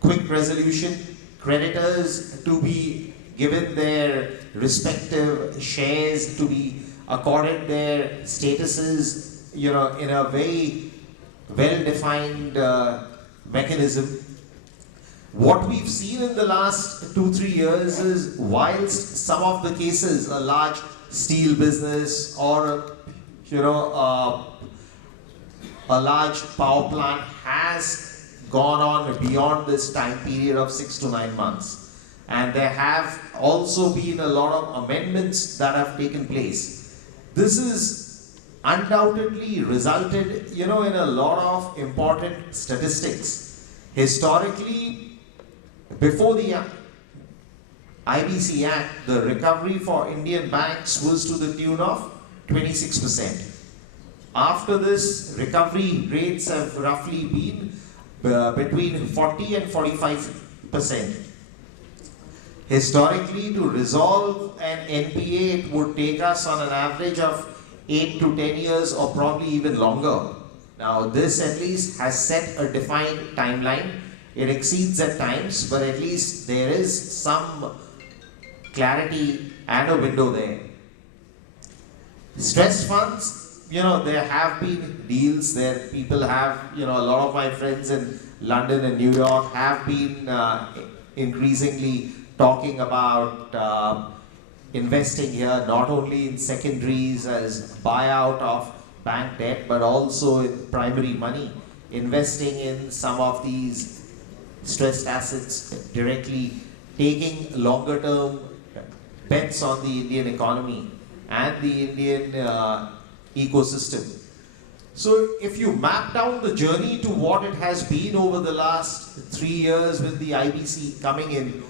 quick resolution, creditors to be given their respective shares, to be accorded their statuses, in a very well-defined mechanism. What we've seen in the last 2-3 years is, whilst some of the cases, a large steel business or a large power plant has gone on beyond this time period of 6 to 9 months. And there have also been a lot of amendments that have taken place. This is undoubtedly resulted, in a lot of important statistics. Historically, before the IBC Act, the recovery for Indian banks was to the tune of 26%. After this, recovery rates have roughly been between 40 and 45%. Historically, to resolve an NPA, it would take us on an average of 8 to 10 years or probably even longer. Now, this at least has set a defined timeline. It exceeds at times, but at least there is some clarity and a window there. Stress funds, there have been deals there. People have, a lot of my friends in London and New York have been increasingly talking about investing here, not only in secondaries as buyout of bank debt, but also in primary money, investing in some of these stressed assets directly, taking longer term bets on the Indian economy and the Indian ecosystem. So if you map down the journey to what it has been over the last 3 years with the IBC coming in,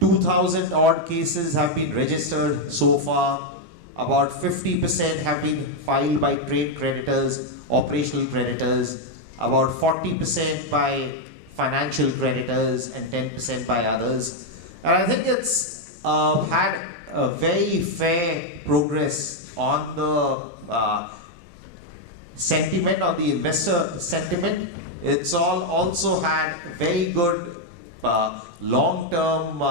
2,000 odd cases have been registered so far. About 50% have been filed by trade creditors, operational creditors, about 40% by financial creditors, and 10% by others. And I think it's had a very fair progress on the sentiment, on the investor sentiment. It's also had very good long-term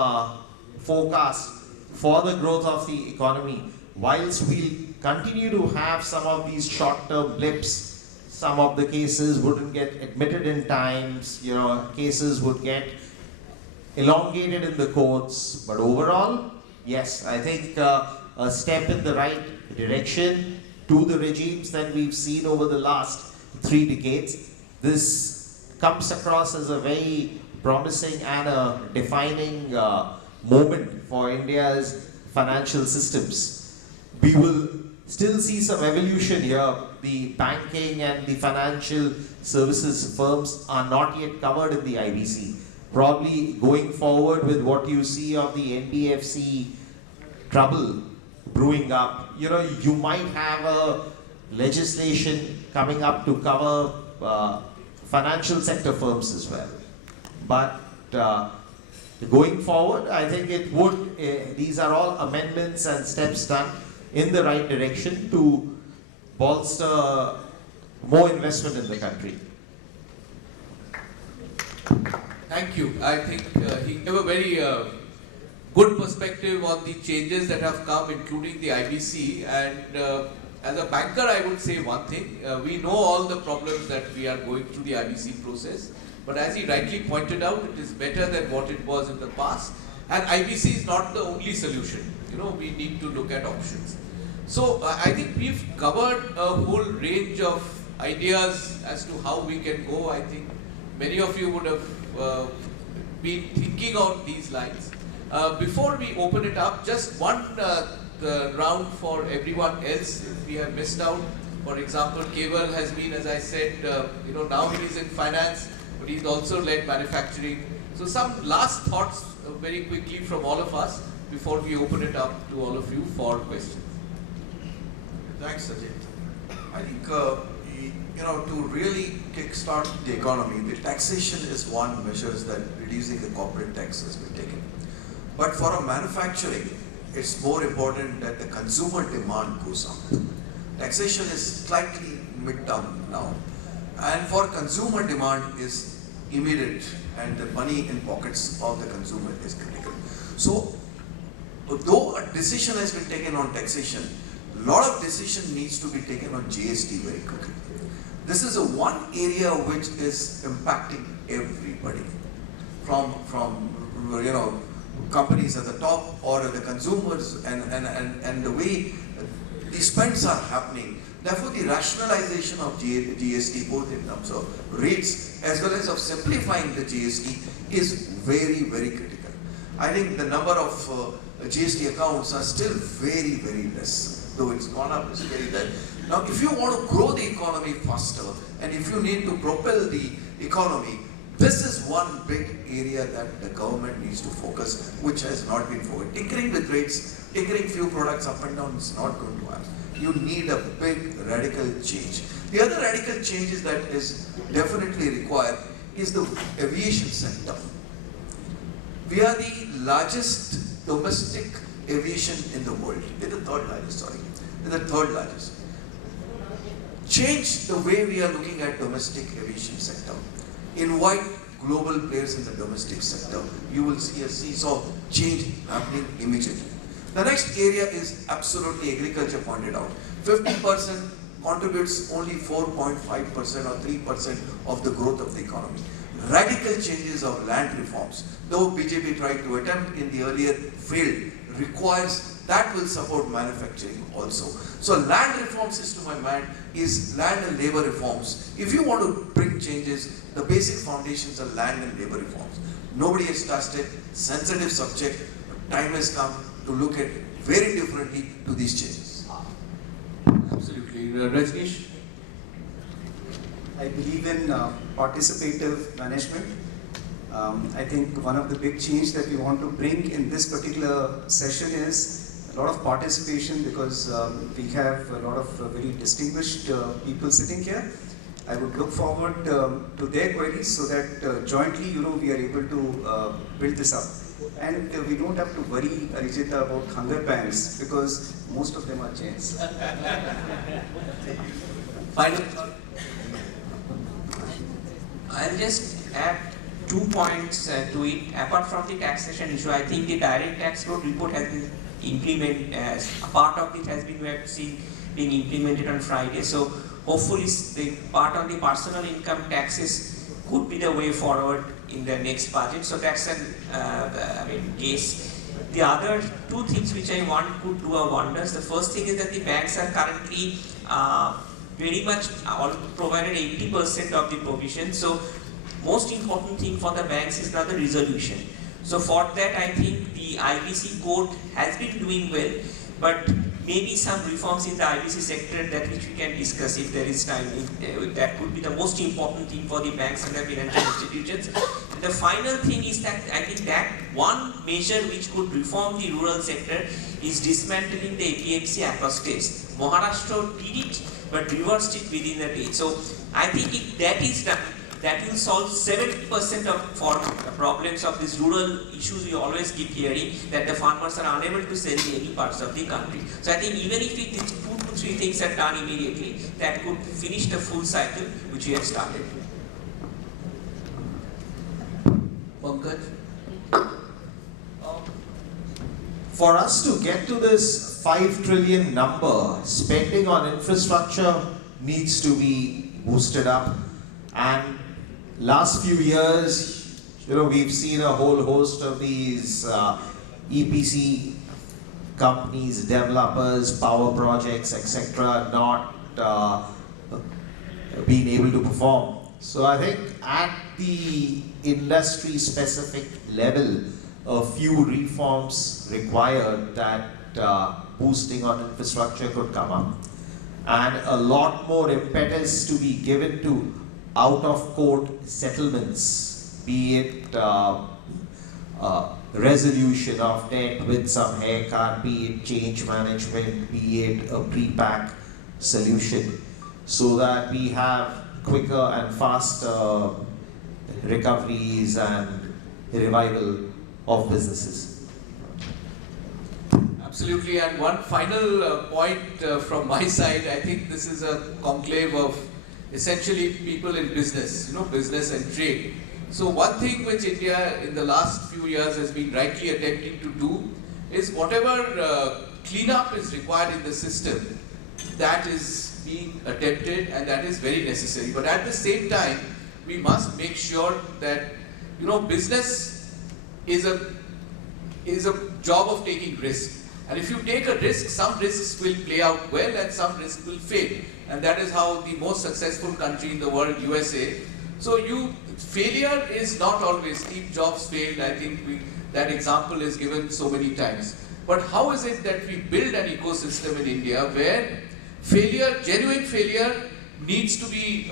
forecast for the growth of the economy. Whilst we'll continue to have some of these short-term blips, some of the cases wouldn't get admitted in times, cases would get elongated in the courts, but overall, yes, I think a step in the right direction to the regimes that we've seen over the last 3 decades. This comes across as a very promising and a defining moment for India's financial systems. We will still see some evolution here. The banking and the financial services firms are not yet covered in the IBC. Probably going forward with what you see of the NBFC trouble brewing up, you might have a legislation coming up to cover financial sector firms as well. But going forward, I think it would, these are all amendments and steps done in the right direction to bolster more investment in the country. Thank you. I think he gave a very good perspective on the changes that have come, including the IBC. And as a banker, I would say one thing. We know all the problems that we are going through the IBC process. But as he rightly pointed out, it is better than what it was in the past. And IBC is not the only solution. You know, we need to look at options. So I think we've covered a whole range of ideas as to how we can go. I think many of you would have been thinking on these lines. Before we open it up, just one round for everyone else if we have missed out. For example, Keval has been, as I said, now he is in finance, but he's also led manufacturing. So some last thoughts very quickly from all of us before we open it up to all of you for questions. Thanks, Sajid. I think, to really kickstart the economy, the taxation is one measure that reducing the corporate tax has been taken. But for a manufacturing, it's more important that the consumer demand goes up. Taxation is slightly mid-term now. And for consumer demand is immediate and the money in pockets of the consumer is critical. So, though a decision has been taken on taxation, a lot of decision needs to be taken on GST very quickly. This is a one area which is impacting everybody, from companies at the top or the consumers and the way these spends are happening. Therefore, the rationalization of GST, both in terms of rates as well as of simplifying the GST, is very, very critical. I think the number of GST accounts are still very, very less. Though it's gone up, it's very less. Now, if you want to grow the economy faster, and if you need to propel the economy, this is one big area that the government needs to focus, which has not been focused. Tinkering with rates, tinkering few products up and down is not going to happen. You need a big radical change. The other radical changes that is definitely required is the aviation sector. We are the largest domestic aviation in the world. We're the third largest, sorry. We're the third largest. Change the way we are looking at domestic aviation sector. Invite global players in the domestic sector. You will see a seesaw change happening immediately. The next area is absolutely agriculture pointed out. 50% contributes only 4.5% or 3% of the growth of the economy. Radical changes of land reforms, though BJP tried to attempt in the earlier field, requires that will support manufacturing also. So land reforms is to my mind is land and labor reforms. If you want to bring changes, the basic foundations are land and labor reforms. Nobody has touched it, sensitive subject, but time has come to look at very differently to these changes. Absolutely. Rajneesh? I believe in participative management. I think one of the big change that we want to bring in this particular session is a lot of participation, because we have a lot of very distinguished people sitting here. I would look forward to their queries so that jointly, we are able to build this up. And we don't have to worry, Arijita, about hunger pangs, because most of them are chains. Final. I'll just add 2 points to it. Apart from the taxation issue, I think the direct tax code report has been implemented, a part of it has been, we have seen being implemented on Friday. So hopefully the part on the personal income taxes could be the way forward in the next budget. So that's an case. The other two things which I want could do a wonders. The first thing is that the banks are currently very much provided 80% of the provision. So most important thing for the banks is now the resolution. So for that, I think the IBC code has been doing well, but maybe some reforms in the IBC sector that which we can discuss if there is time. That could be the most important thing for the banks and the financial institutions. And the final thing is that I think that one measure which could reform the rural sector is dismantling the APMC across states. Maharashtra did it, but reversed it within a day. So I think if that is done, that will solve 70% of foreign income problems of these rural issues we always keep hearing, that the farmers are unable to sell in any parts of the country. So I think even if we 2 to 3 things are done immediately, that could finish the full cycle which we have started. Pankaj? For us to get to this 5 trillion number, spending on infrastructure needs to be boosted up. And last few years, we've seen a whole host of these EPC companies, developers, power projects, etc., not being able to perform. So I think at the industry-specific level, a few reforms required that boosting on infrastructure could come up. And a lot more impetus to be given to out-of-court settlements, be it resolution of debt with some haircut, be it change management, be it a pre-pack solution, so that we have quicker and faster recoveries and revival of businesses. Absolutely, and one final point from my side. I think this is a conclave of essentially people in business, business and trade. So one thing which India in the last few years has been rightly attempting to do is whatever cleanup is required in the system, that is being attempted, and that is very necessary. But at the same time, we must make sure that business is a job of taking risk. And if you take a risk, some risks will play out well and some risks will fail. And that is how the most successful country in the world, USA. So failure is not always, Steve Jobs failed, I think that example is given so many times. But how is it that we build an ecosystem in India where genuine failure needs to be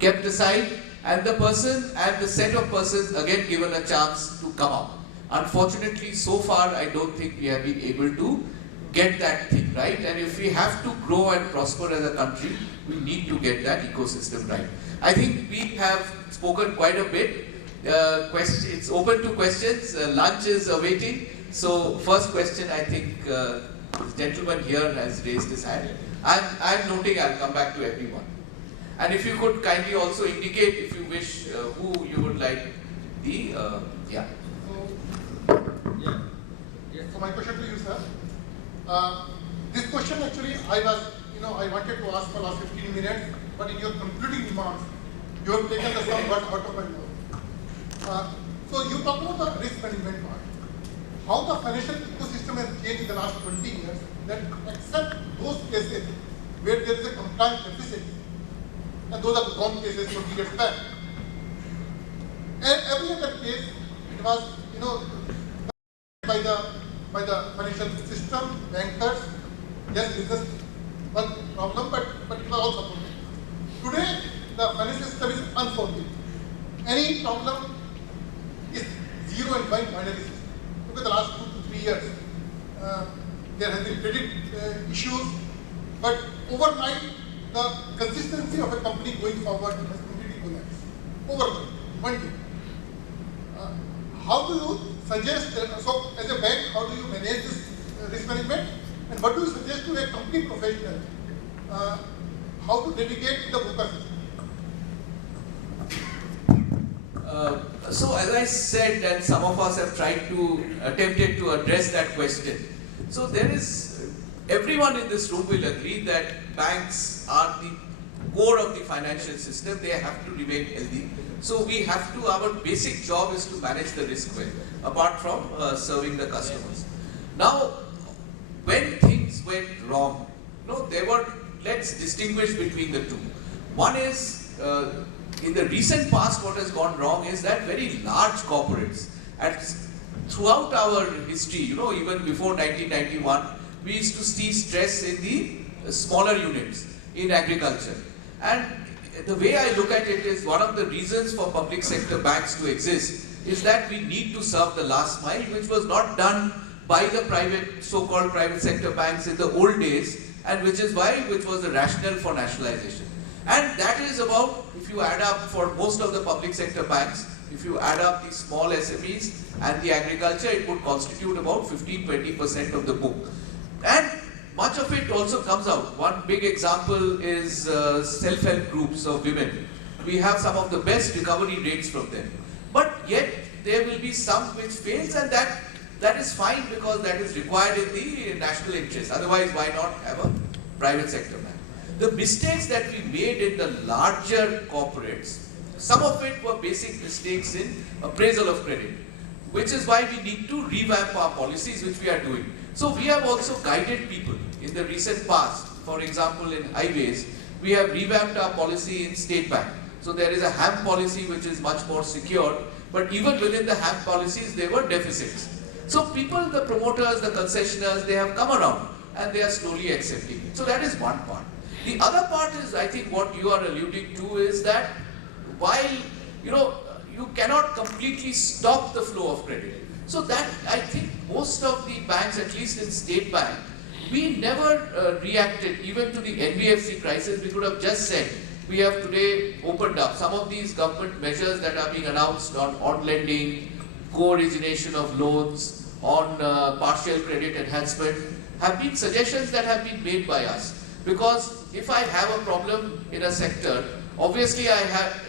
kept aside, and the person and the set of persons again given a chance to come up? Unfortunately, so far, I don't think we have been able to get that thing right. And if we have to grow and prosper as a country, we need to get that ecosystem right. I think we have spoken quite a bit. It's open to questions. Lunch is awaiting. So, first question, I think this gentleman here has raised his hand. I'm noting. I'll come back to everyone. And if you could kindly also indicate, if you wish, who you would like the So my question to you, sir. This question actually I wanted to ask for last 15 minutes, but in your concluding remarks, you have taken the some words out of my mouth. So you talk about the risk management part. How the financial ecosystem has changed in the last 20 years, that except those cases where there is a compliance deficit, and those are the wrong cases 20 years back. And every other case, it was, by the financial system, bankers. Yes, business was a problem, but it was also a problem. Today, the financial system is unforgiving. Any problem is zero and one binary system. Look at the last 2 to 3 years. There has been credit issues, but overnight, the consistency of a company going forward has completely collapsed. Overnight, one day. How do you suggest, so as a bank, how do you manage this risk management? And what do you suggest to a company professional, how to navigate the VUCA system? So as I said, and some of us have attempted to address that question. So everyone in this room will agree that banks are the core of the financial system. They have to remain healthy. So our basic job is to manage the risk well, apart from serving the customers. Now, when things went wrong, let's distinguish between the two. One is, in the recent past, what has gone wrong is that very large corporates, throughout our history, even before 1991, we used to see stress in the smaller units in agriculture. And the way I look at it is, one of the reasons for public sector banks to exist is that we need to serve the last mile, which was not done by the so-called private sector banks in the old days, and which was the rationale for nationalization. And that is about, if you add up for most of the public sector banks, If you add up the small SMEs and the agriculture, it would constitute about 15-20% of the book. And much of it also comes out. One big example is self-help groups of women. We have some of the best recovery rates from them. But yet, there will be some which fails, and that is fine because that is required in the national interest. Otherwise, why not have a private sector bank? The mistakes that we made in the larger corporates, some of it were basic mistakes in appraisal of credit, which is why we need to revamp our policies, which we are doing. So we have also guided people in the recent past. For example, in highways, we have revamped our policy in State Bank. So there is a HAM policy which is much more secure, but even within the HAM policies, there were deficits. So people, the promoters, the concessionaires, they have come around and they are slowly accepting it. So that is one part. The other part is, I think what you are alluding to is that while, you cannot completely stop the flow of credit. So that, I think most of the banks, at least in State Bank, we never reacted even to the NBFC crisis. We could have just said, we have today opened up some of these government measures that are being announced on lending, co-origination of loans, on partial credit enhancement, have been suggestions that have been made by us. Because if I have a problem in a sector, obviously I have,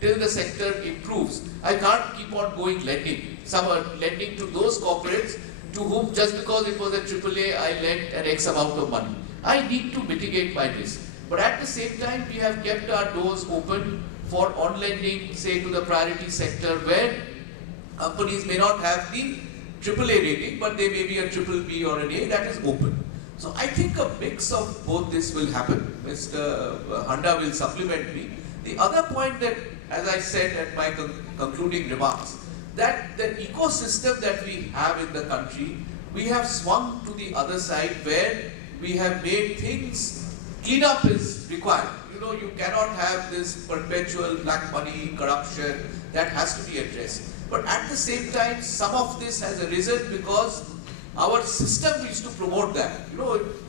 till the sector improves, I can't keep on going lending. Some are lending to those corporates to whom just because it was a AAA, I lent an X amount of money. I need to mitigate my risk. But at the same time, we have kept our doors open for on-lending, say to the priority sector, where companies may not have the AAA rating, but they may be a BBB or an A, that is open. So I think a mix of both this will happen. Mr. Handa will supplement me. The other point that, as I said at my concluding remarks, that the ecosystem that we have in the country, we have swung to the other side where we have made things, cleanup is required. You cannot have this perpetual black money, corruption, that has to be addressed. But at the same time, some of this has arisen because our system used to promote that.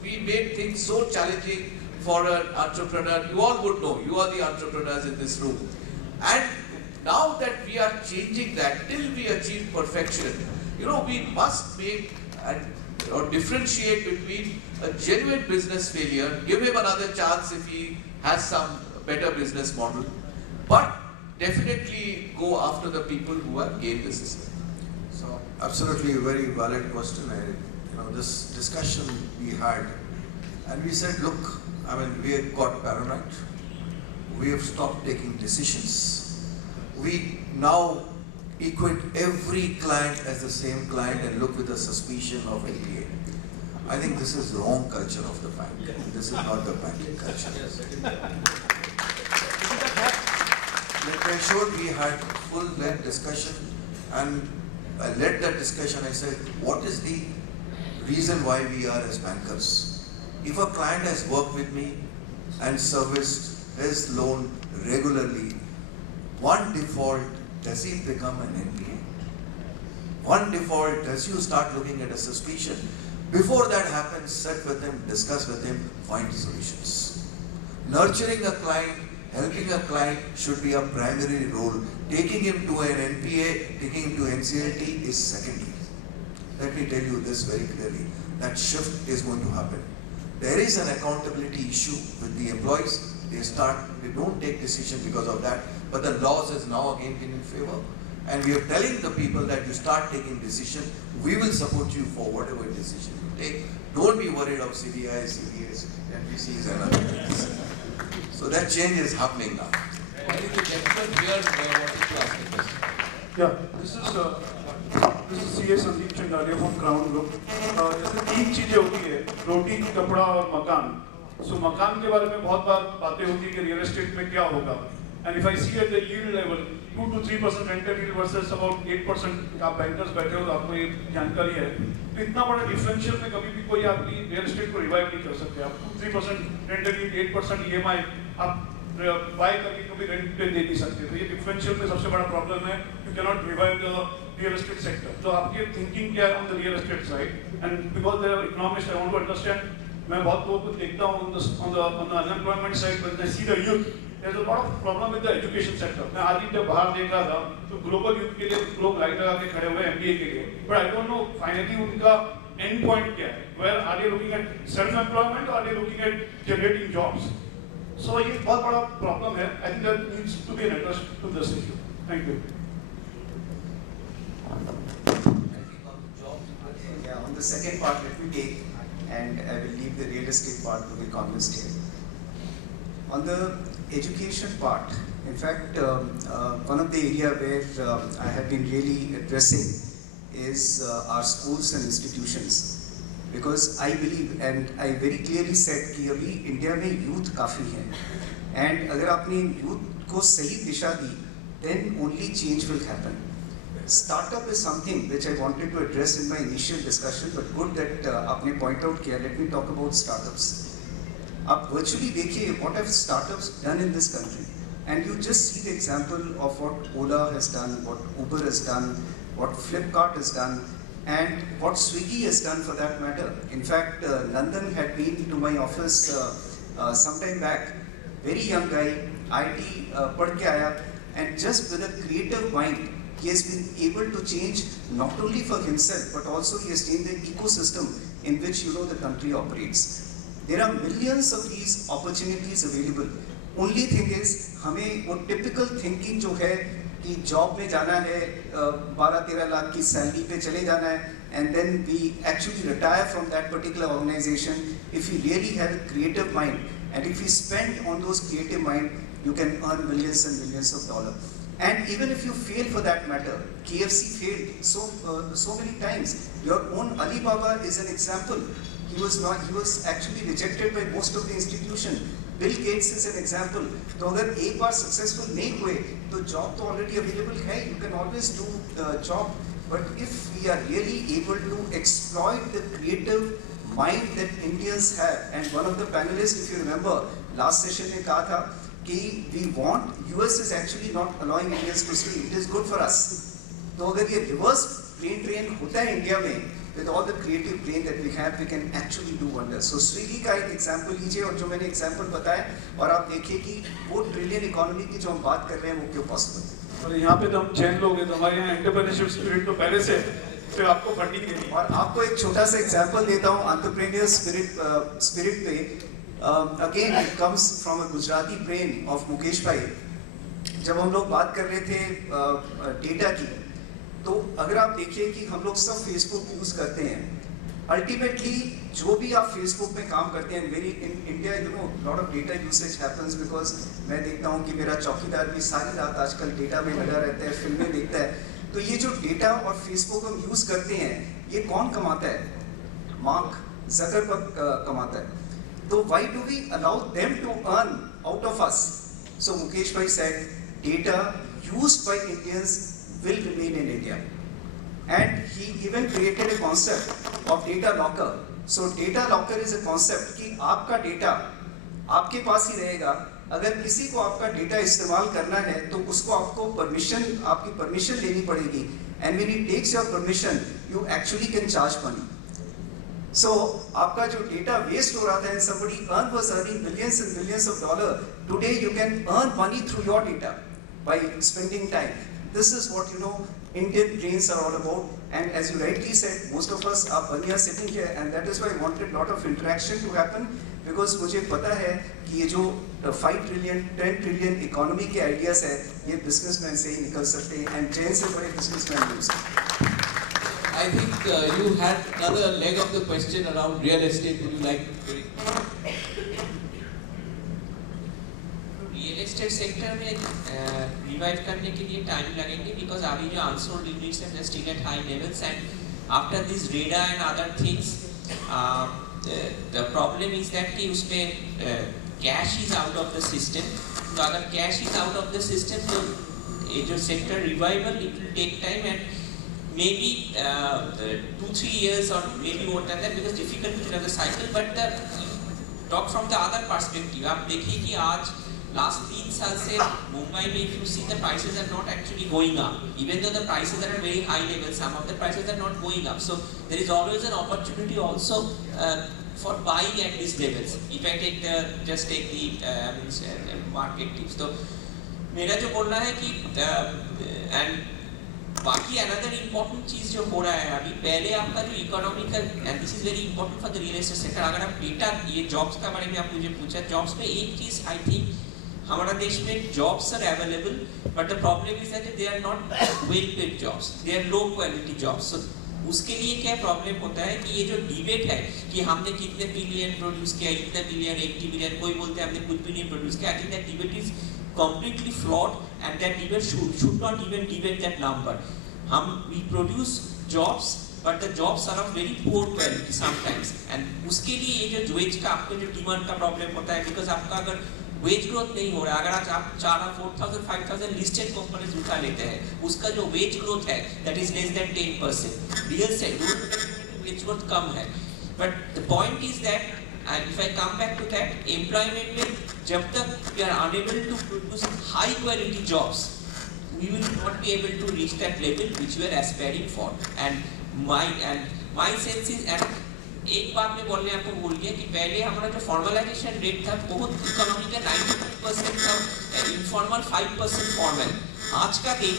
We made things so challenging for an entrepreneur. You all would know, you are the entrepreneurs in this room. And now that we are changing that, till we achieve perfection, we must make or differentiate between a genuine business failure, give him another chance if he has some better business model, but definitely go after the people who have gained the system. So, absolutely a very valid question. This discussion we had, and we said, look, we have got paranoid. We have stopped taking decisions. We now equate every client as the same client and look with a suspicion of NPA. I think this is the wrong culture of the bank. This is not the banking culture. Like I showed, we had full-length discussion, and I led that discussion. I said, what is the reason why we are as bankers? If a client has worked with me and serviced his loan regularly, one default, does he become an NPA? One default, does you start looking at a suspicion? Before that happens, sit with him, discuss with him, find solutions. Nurturing a client, helping a client should be a primary role. Taking him to an NPA, taking him to NCLT is secondary. Let me tell you this very clearly. That shift is going to happen. There is an accountability issue with the employees. They don't take decision because of that, but the laws is now again in favor. And we are telling the people that you start taking decision, we will support you for whatever decision you take. Don't be worried of CBI, CBS, NPCs and other things. So that change is happening now. I think the gentleman here wanted to ask a question. Yeah, this is CA Sandeep Chandalia from Crown Group. जैसे तीन चीजें होती है, रोटी, कपड़ा और मकान. So मकान के बारे में बहुत बार बातें होती है कि रियल एस्टेट में क्या होगा. And if I see at the yield level, 2 to 3% rental yield versus about 8%, आप बैंकर्स बैठे हो तो आपको ये जानकारी है. तो इतना बड़ा डिफरेंशियल में कभी भी कोई आपकी रियल एस्टेट को रिवाइव नहीं कर सकते. आप 2-3% रेंटल yield, 8% EMI आप बाय करके कभी रेंट पे दे नहीं सकते. तो ये डिफरेंशियल में सबसे बड़ा प्रॉब्लम है. You cannot revive the real estate sector. तो आपकी थिंकिंग क्या है on the real estate side? And because they are economists, I want to understand. मैं बहुत लोगों को देखता हूँ on the unemployment side, when they see the youth, there's a lot of problem with the education sector. मैं आज ही जब बाहर देख रहा था तो ग्लोबल यूथ के लिए लोग लाइन लगा के खड़े हुए MBA के लिए, but I don't know finally उनका end point क्या है? Where are they looking at self-employment or are they looking at generating jobs? So ये बहुत बड़ा problem है. I think that needs to be addressed to this issue. Thank you. Yeah, on the second part, let me take, and I will leave the real estate part to the economist here. On the education part, in fact, one of the area where I have been really addressing is our schools and institutions, because I believe, and I very clearly said कि अभी India में youth काफी है, and अगर आपने youth को सही दिशा दी, then only change will happen. Startup is something which I wanted to address in my initial discussion, but good that आपने point out किया. Let me talk about startups. आप virtually देखिए what have startups done in this country, and you just see the example of what Ola has done, what Uber has done, what Flipkart has done, and what Swiggy has done for that matter. In fact, Nandan had been to my office some time back. Very young guy, IT पढ़ के आया, and just with a creative mind, he has been able to change not only for himself, but also he has changed the ecosystem in which the country operates. There are millions of these opportunities available. Only thing is, हमें वो typical thinking जो है कि job में जाना है, 12-13 लाख की salary पे चले जाना है, and then we actually retire from that particular organization. If you really have a creative mind, and if you spend on those creative mind, you can earn millions and millions of dollars. And even if you fail for that matter, KFC failed so many times. Your own Alibaba is an example. He was actually rejected by most of the institution. Bill Gates is an example. तो अगर एक बार successful नहीं हुए, तो job तो already available है. You can always do the job. But if we are really able to exploit the creative mind that Indians have, and one of the panelists, if you remember, last session ने कहा था कि we want, US is actually not allowing Indians to stay. It is good for us. तो अगर ये reverse brain drain होता है India में, with all the creative brain that we have, we can actually do wonders. So Swiggy का एक example लीजिए, और जो मैंने example बताया, और आप देखिए कि वो trillion economy की जो हम बात कर रहे हैं, वो क्यों possible है. और यहाँ पे तो हम चैन लोग हैं, तो हमारे यहाँ entrepreneurship spirit तो पहले से, फिर आपको funding देनी. और आपको एक छोटा सा example देता हूँ entrepreneurial spirit पे. Again, it comes from a Gujarati brain of Mukesh bhai. जब हम लोग बात कर रहे थे डेटा की, तो अगर आप देखिए कि हम लोग सब फेसबुक यूज करते हैं, अल्टीमेटली जो भी आप फेसबुक में काम करते हैं, very in India lot of data usage happens, because मैं देखता हूँ कि मेरा चौकीदार भी सारी रात आजकल डेटा में लगा रहता है, फिल्में देखता है. तो ये जो डेटा और फेसबुक हम यूज करते हैं, ये कौन कमाता है? मार्क जकरबर्ग कमाता है. So why do we allow them to earn out of us? So Mukesh bhai said, data used by Indians will remain in India. And he even created a concept of data locker. So data locker is a concept कि आपका data आपके पास ही रहेगा. अगर किसी को आपका data इस्तेमाल करना है, तो उसको आपको आपकी permission लेनी पड़ेगी. And when he takes your permission, you actually can charge money. So, आपका जो data waste हो रहा था, and somebody was earning millions and millions of dollars. Today, you can earn money through your data by spending time. This is what Indian brains are all about. And as you rightly said, most of us are baniya sitting here, and that is why I wanted a lot of interaction to happen, because मुझे पता है कि ये जो 5 trillion, 10 trillion economy के ideas है, ये businessmen से ही निकल सकते हैं, and जैन से बड़े businessmen use it. I think you had another leg of the question around real estate. Would you like to? Real estate sector में revive करने के लिए time लगेंगे, because अभी जो unsold units हैं just still at high levels, and after this RERA and other things, the problem is that कि उसमें cash is out of the system. तो अगर cash is out of the system, तो ये जो sector revival, it will take time, and maybe 2-3 years or maybe more than that, because difficult to tell the cycle. But talk from the other perspective. आप देखिए कि आज last 3 साल से मुंबई में, if you see, the prices are not actually going up. Even though the prices are at very high level, some of the prices are not going up. So there is always an opportunity also for buying at these levels. If I take just take the market tips, तो मेरा जो बोलना है कि and बाकी another important चीज जो हो रहा है अभी, पहले आपका जो economical, and this is very important for the real estate sector, अगर आप डेटा ये जॉब्स का बारे में आप मुझे पूछा, जॉब्स में एक चीज आई थिंक हमारा देश में jobs are available, but the problem is that they are not well paid jobs, they are low quality jobs. So उसके लिए क्या प्रॉब्लम होता है कि ये जो डिबेट है कि हमने कितने बिलियन प्रोड्यूस किया, इतने बिलियन, 80 बिलियन, कोई बोलते हैं हमने कुछ भी नहीं प्रोड्यूस किया, I think that debate is completely flawed and that debate should not even debate that number. We produce jobs but the jobs are of very poor quality sometimes, and उसके लिए ये जो wage का आपको जो demand का problem होता है, because आपका अगर wage growth नहीं हो रहा, अगर आप 4,000 5,000 listed companies उठा लेते हैं, उसका जो wage growth है that is less than 10%. Real wage growth कम है, but the point is that, and if I come back to that, employment में जब तक we are unable to produce high quality jobs, we will not be able to reach that level which we are aspiring for. And my sense is, and एक बात मैं बोलने आपको भूल गया कि पहले हमारा जो फॉर्मलाइजेशन रेट था बहुत इकोनॉमी का 95% था, इनफॉर्मल 5% फॉर्मल. आज का दिन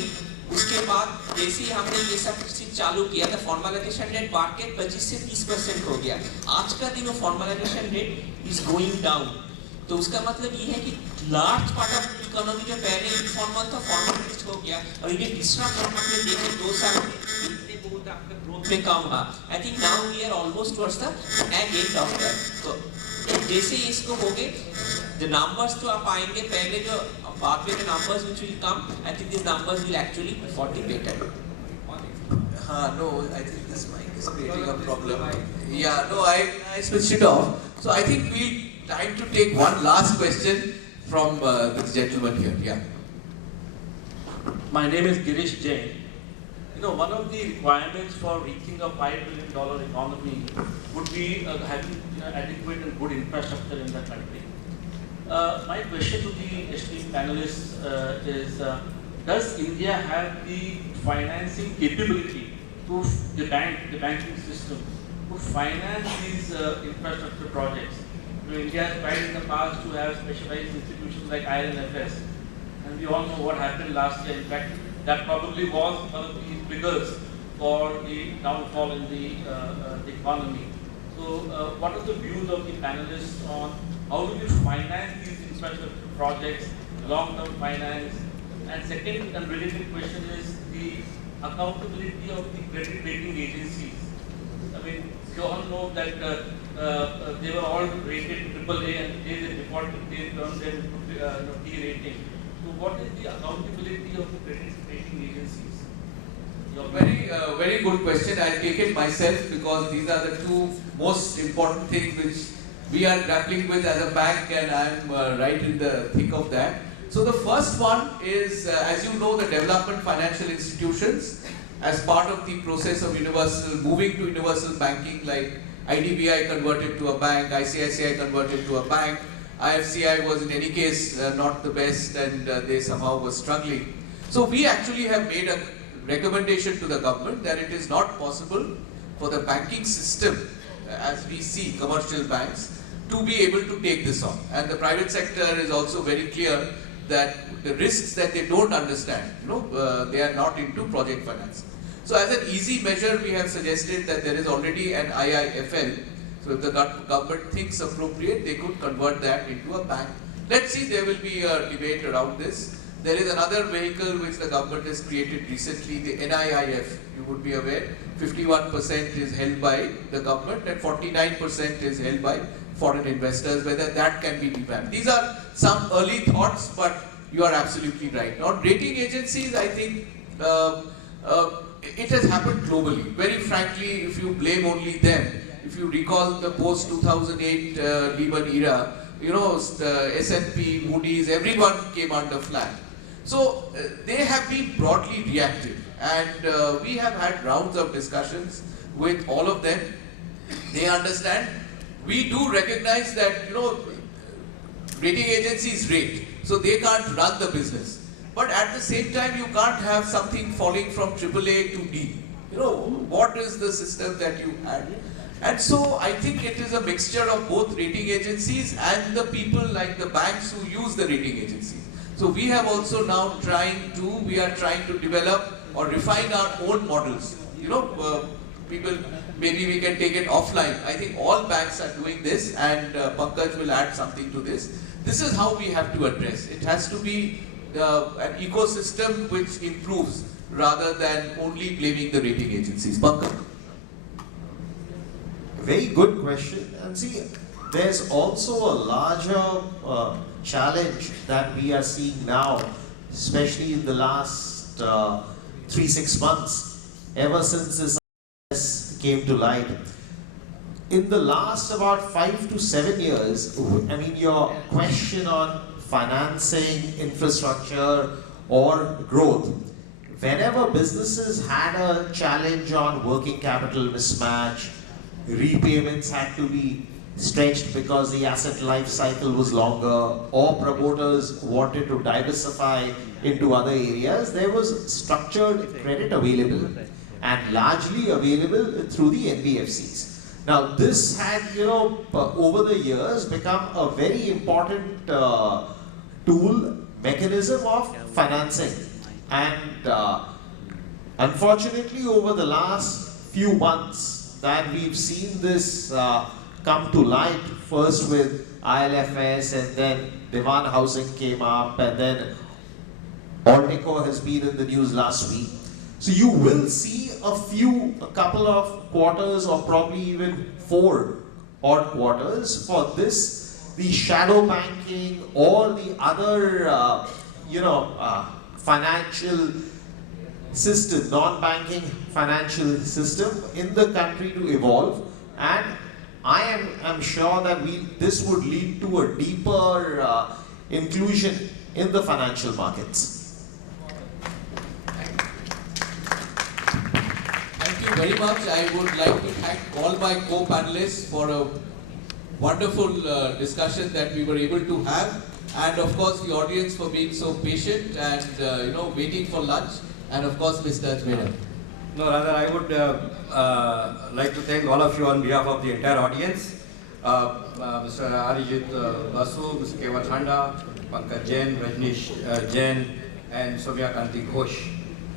उसके बाद जैसे ही हमने ये सब चीज चालू किया था, फॉर्मलाइजेशन रेट बढ़ के 25 से 30% हो गया. आज का दिन वो formalisation rate is going down. तो उसका मतलब ये है कि लार्ज पार्ट ऑफ इकोनॉमी जो पहले इनफॉर्मल था फॉर्मलाइज्ड हो गया, और ये डिस्ट्रक्शन आपने देखे 2 साल में इतने बहुत आपका ग्रोथ में कम हुआ. I think now we are almost towards the end of that. तो जैसे इसको हो गए the numbers तो आप आएंगे, पहले जो बाद में the numbers which will come, I think these numbers will actually be for the better. No, I think this mic is creating a problem. Yeah, no, I switched it off. So I think we'll time to take one last question from this gentleman here. Yeah. My name is Girish Jain. You know, one of the requirements for reaching a $5 billion economy would be having adequate and good infrastructure in the country. My question to the esteemed panelists is, does India have the financing capability to the banking system to finance these infrastructure projects? You know, India has tried in the past to have specialized institutions like IL&FS, and we all know what happened last year. In fact, that probably was one of the triggers for the downfall in the economy. So, what are the views of the panelists on how do we finance these infrastructure projects, long-term finance? And second and related question is the accountability of the credit rating agencies. I mean, you all know that they were all rated AAA, and they defaulted, they turned them into D rating. So, what is the accountability of the credit rating agencies? Very good question. I'll take it myself because these are the two most important things which we are grappling with as a bank, and I'm right in the thick of that. So the first one is, as you know, the development financial institutions as part of the process of moving to universal banking, like IDBI converted to a bank, ICICI converted to a bank, IFCI was in any case not the best, and they somehow were struggling. So we actually have made a recommendation to the government that it is not possible for the banking system, as we see commercial banks, to be able to take this on. And the private sector is also very clear that the risks that they don't understand, they are not into project finance. So as an easy measure, we have suggested that there is already an IIFL. So if the government thinks appropriate, they could convert that into a bank. Let's see, there will be a debate around this. There is another vehicle which the government has created recently, the NIIF. You would be aware, 51% is held by the government and 49% is held by foreign investors, whether that can be revamped. These are some early thoughts, but you are absolutely right. On rating agencies, I think it has happened globally. Very frankly, if you blame only them, if you recall the post-2008 Lehman era, S&P, Moody's, everyone came under flag. So they have been broadly reactive, and we have had rounds of discussions with all of them. They understand. We do recognize that, rating agencies rate, so they can't run the business. But at the same time, you can't have something falling from AAA to D. What is the system that you had? And so I think it is a mixture of both rating agencies and the people like the banks who use the rating agencies. So we have also now trying to develop or refine our own models. People, maybe we can take it offline. I think all banks are doing this, and Pankaj will add something to this. This is how we have to address. It has to be an ecosystem which improves rather than only blaming the rating agencies. Pankaj. Very good question. And see, there's also a larger challenge that we are seeing now, especially in the last 3-6 months, ever since this came to light. In the last about 5 to 7 years, I mean, your question on financing, infrastructure, or growth, whenever businesses had a challenge on working capital mismatch, repayments had to be stretched because the asset life cycle was longer, or promoters wanted to diversify into other areas, there was structured credit available and largely available through the NBFCs. Now this had, over the years become a very important tool, mechanism of financing. And unfortunately over the last few months that we've seen this come to light, first with ILFS, and then Dewan Housing came up, and then Alteco has been in the news last week. So you will see a couple of quarters, or probably even 4 odd quarters for this, the shadow banking or the other, financial system, non-banking financial system in the country to evolve. And I am sure that this would lead to a deeper inclusion in the financial markets. Thank you very much. I would like to thank all my co-panelists for a wonderful discussion that we were able to have, and of course the audience for being so patient and waiting for lunch, and of course Mr. Ajmera. No, rather I would like to thank all of you on behalf of the entire audience. Mr. Arijit Basu, Mr. Keval Thanda, Pankaj Jain, Rajnish Jain, and Soumya Kanti Ghosh.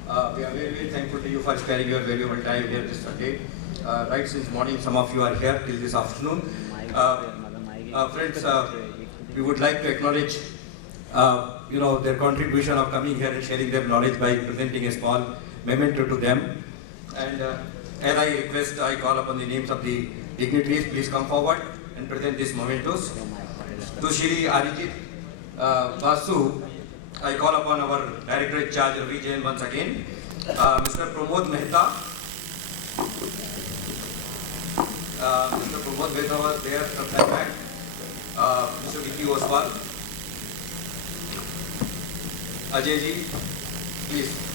We are very, very thankful to you for sparing your valuable time here this Sunday. Right since morning, some of you are here till this afternoon. Friends, we would like to acknowledge their contribution of coming here and sharing their knowledge by presenting a small memento to them. And as I request, I call upon the names of the dignitaries. Please come forward and present these mementos. To Shri Arijit Basu, I call upon our Director in Charge of Region once again, Mr. Pramod Mehta. Mr. Pramod Mehta was there some time back. Mr. Vicky Oswal. Ajay ji, please.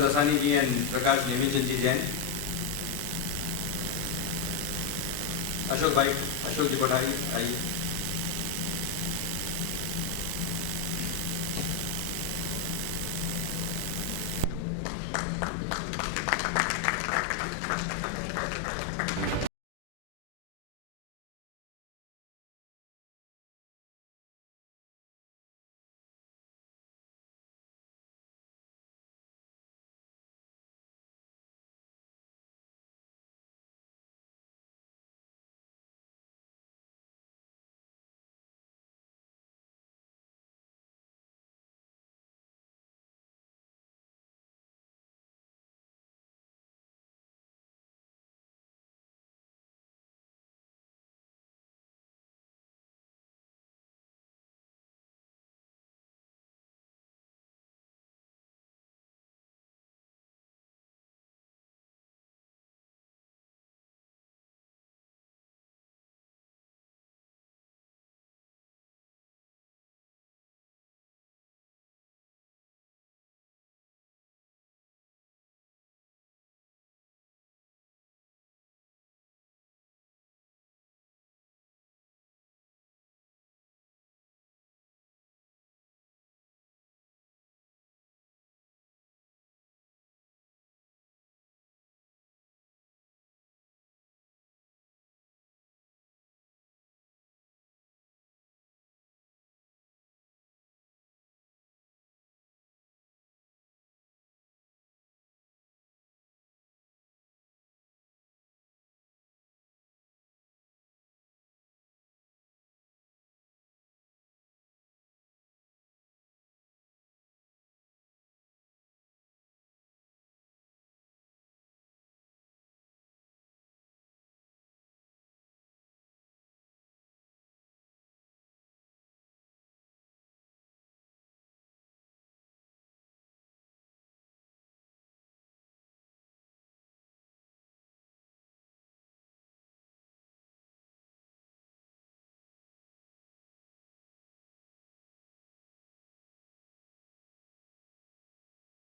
Dasani ji and Prakash Nevijan ji Jain. Ashok Bhai, Ashok ji Kothari, आइए.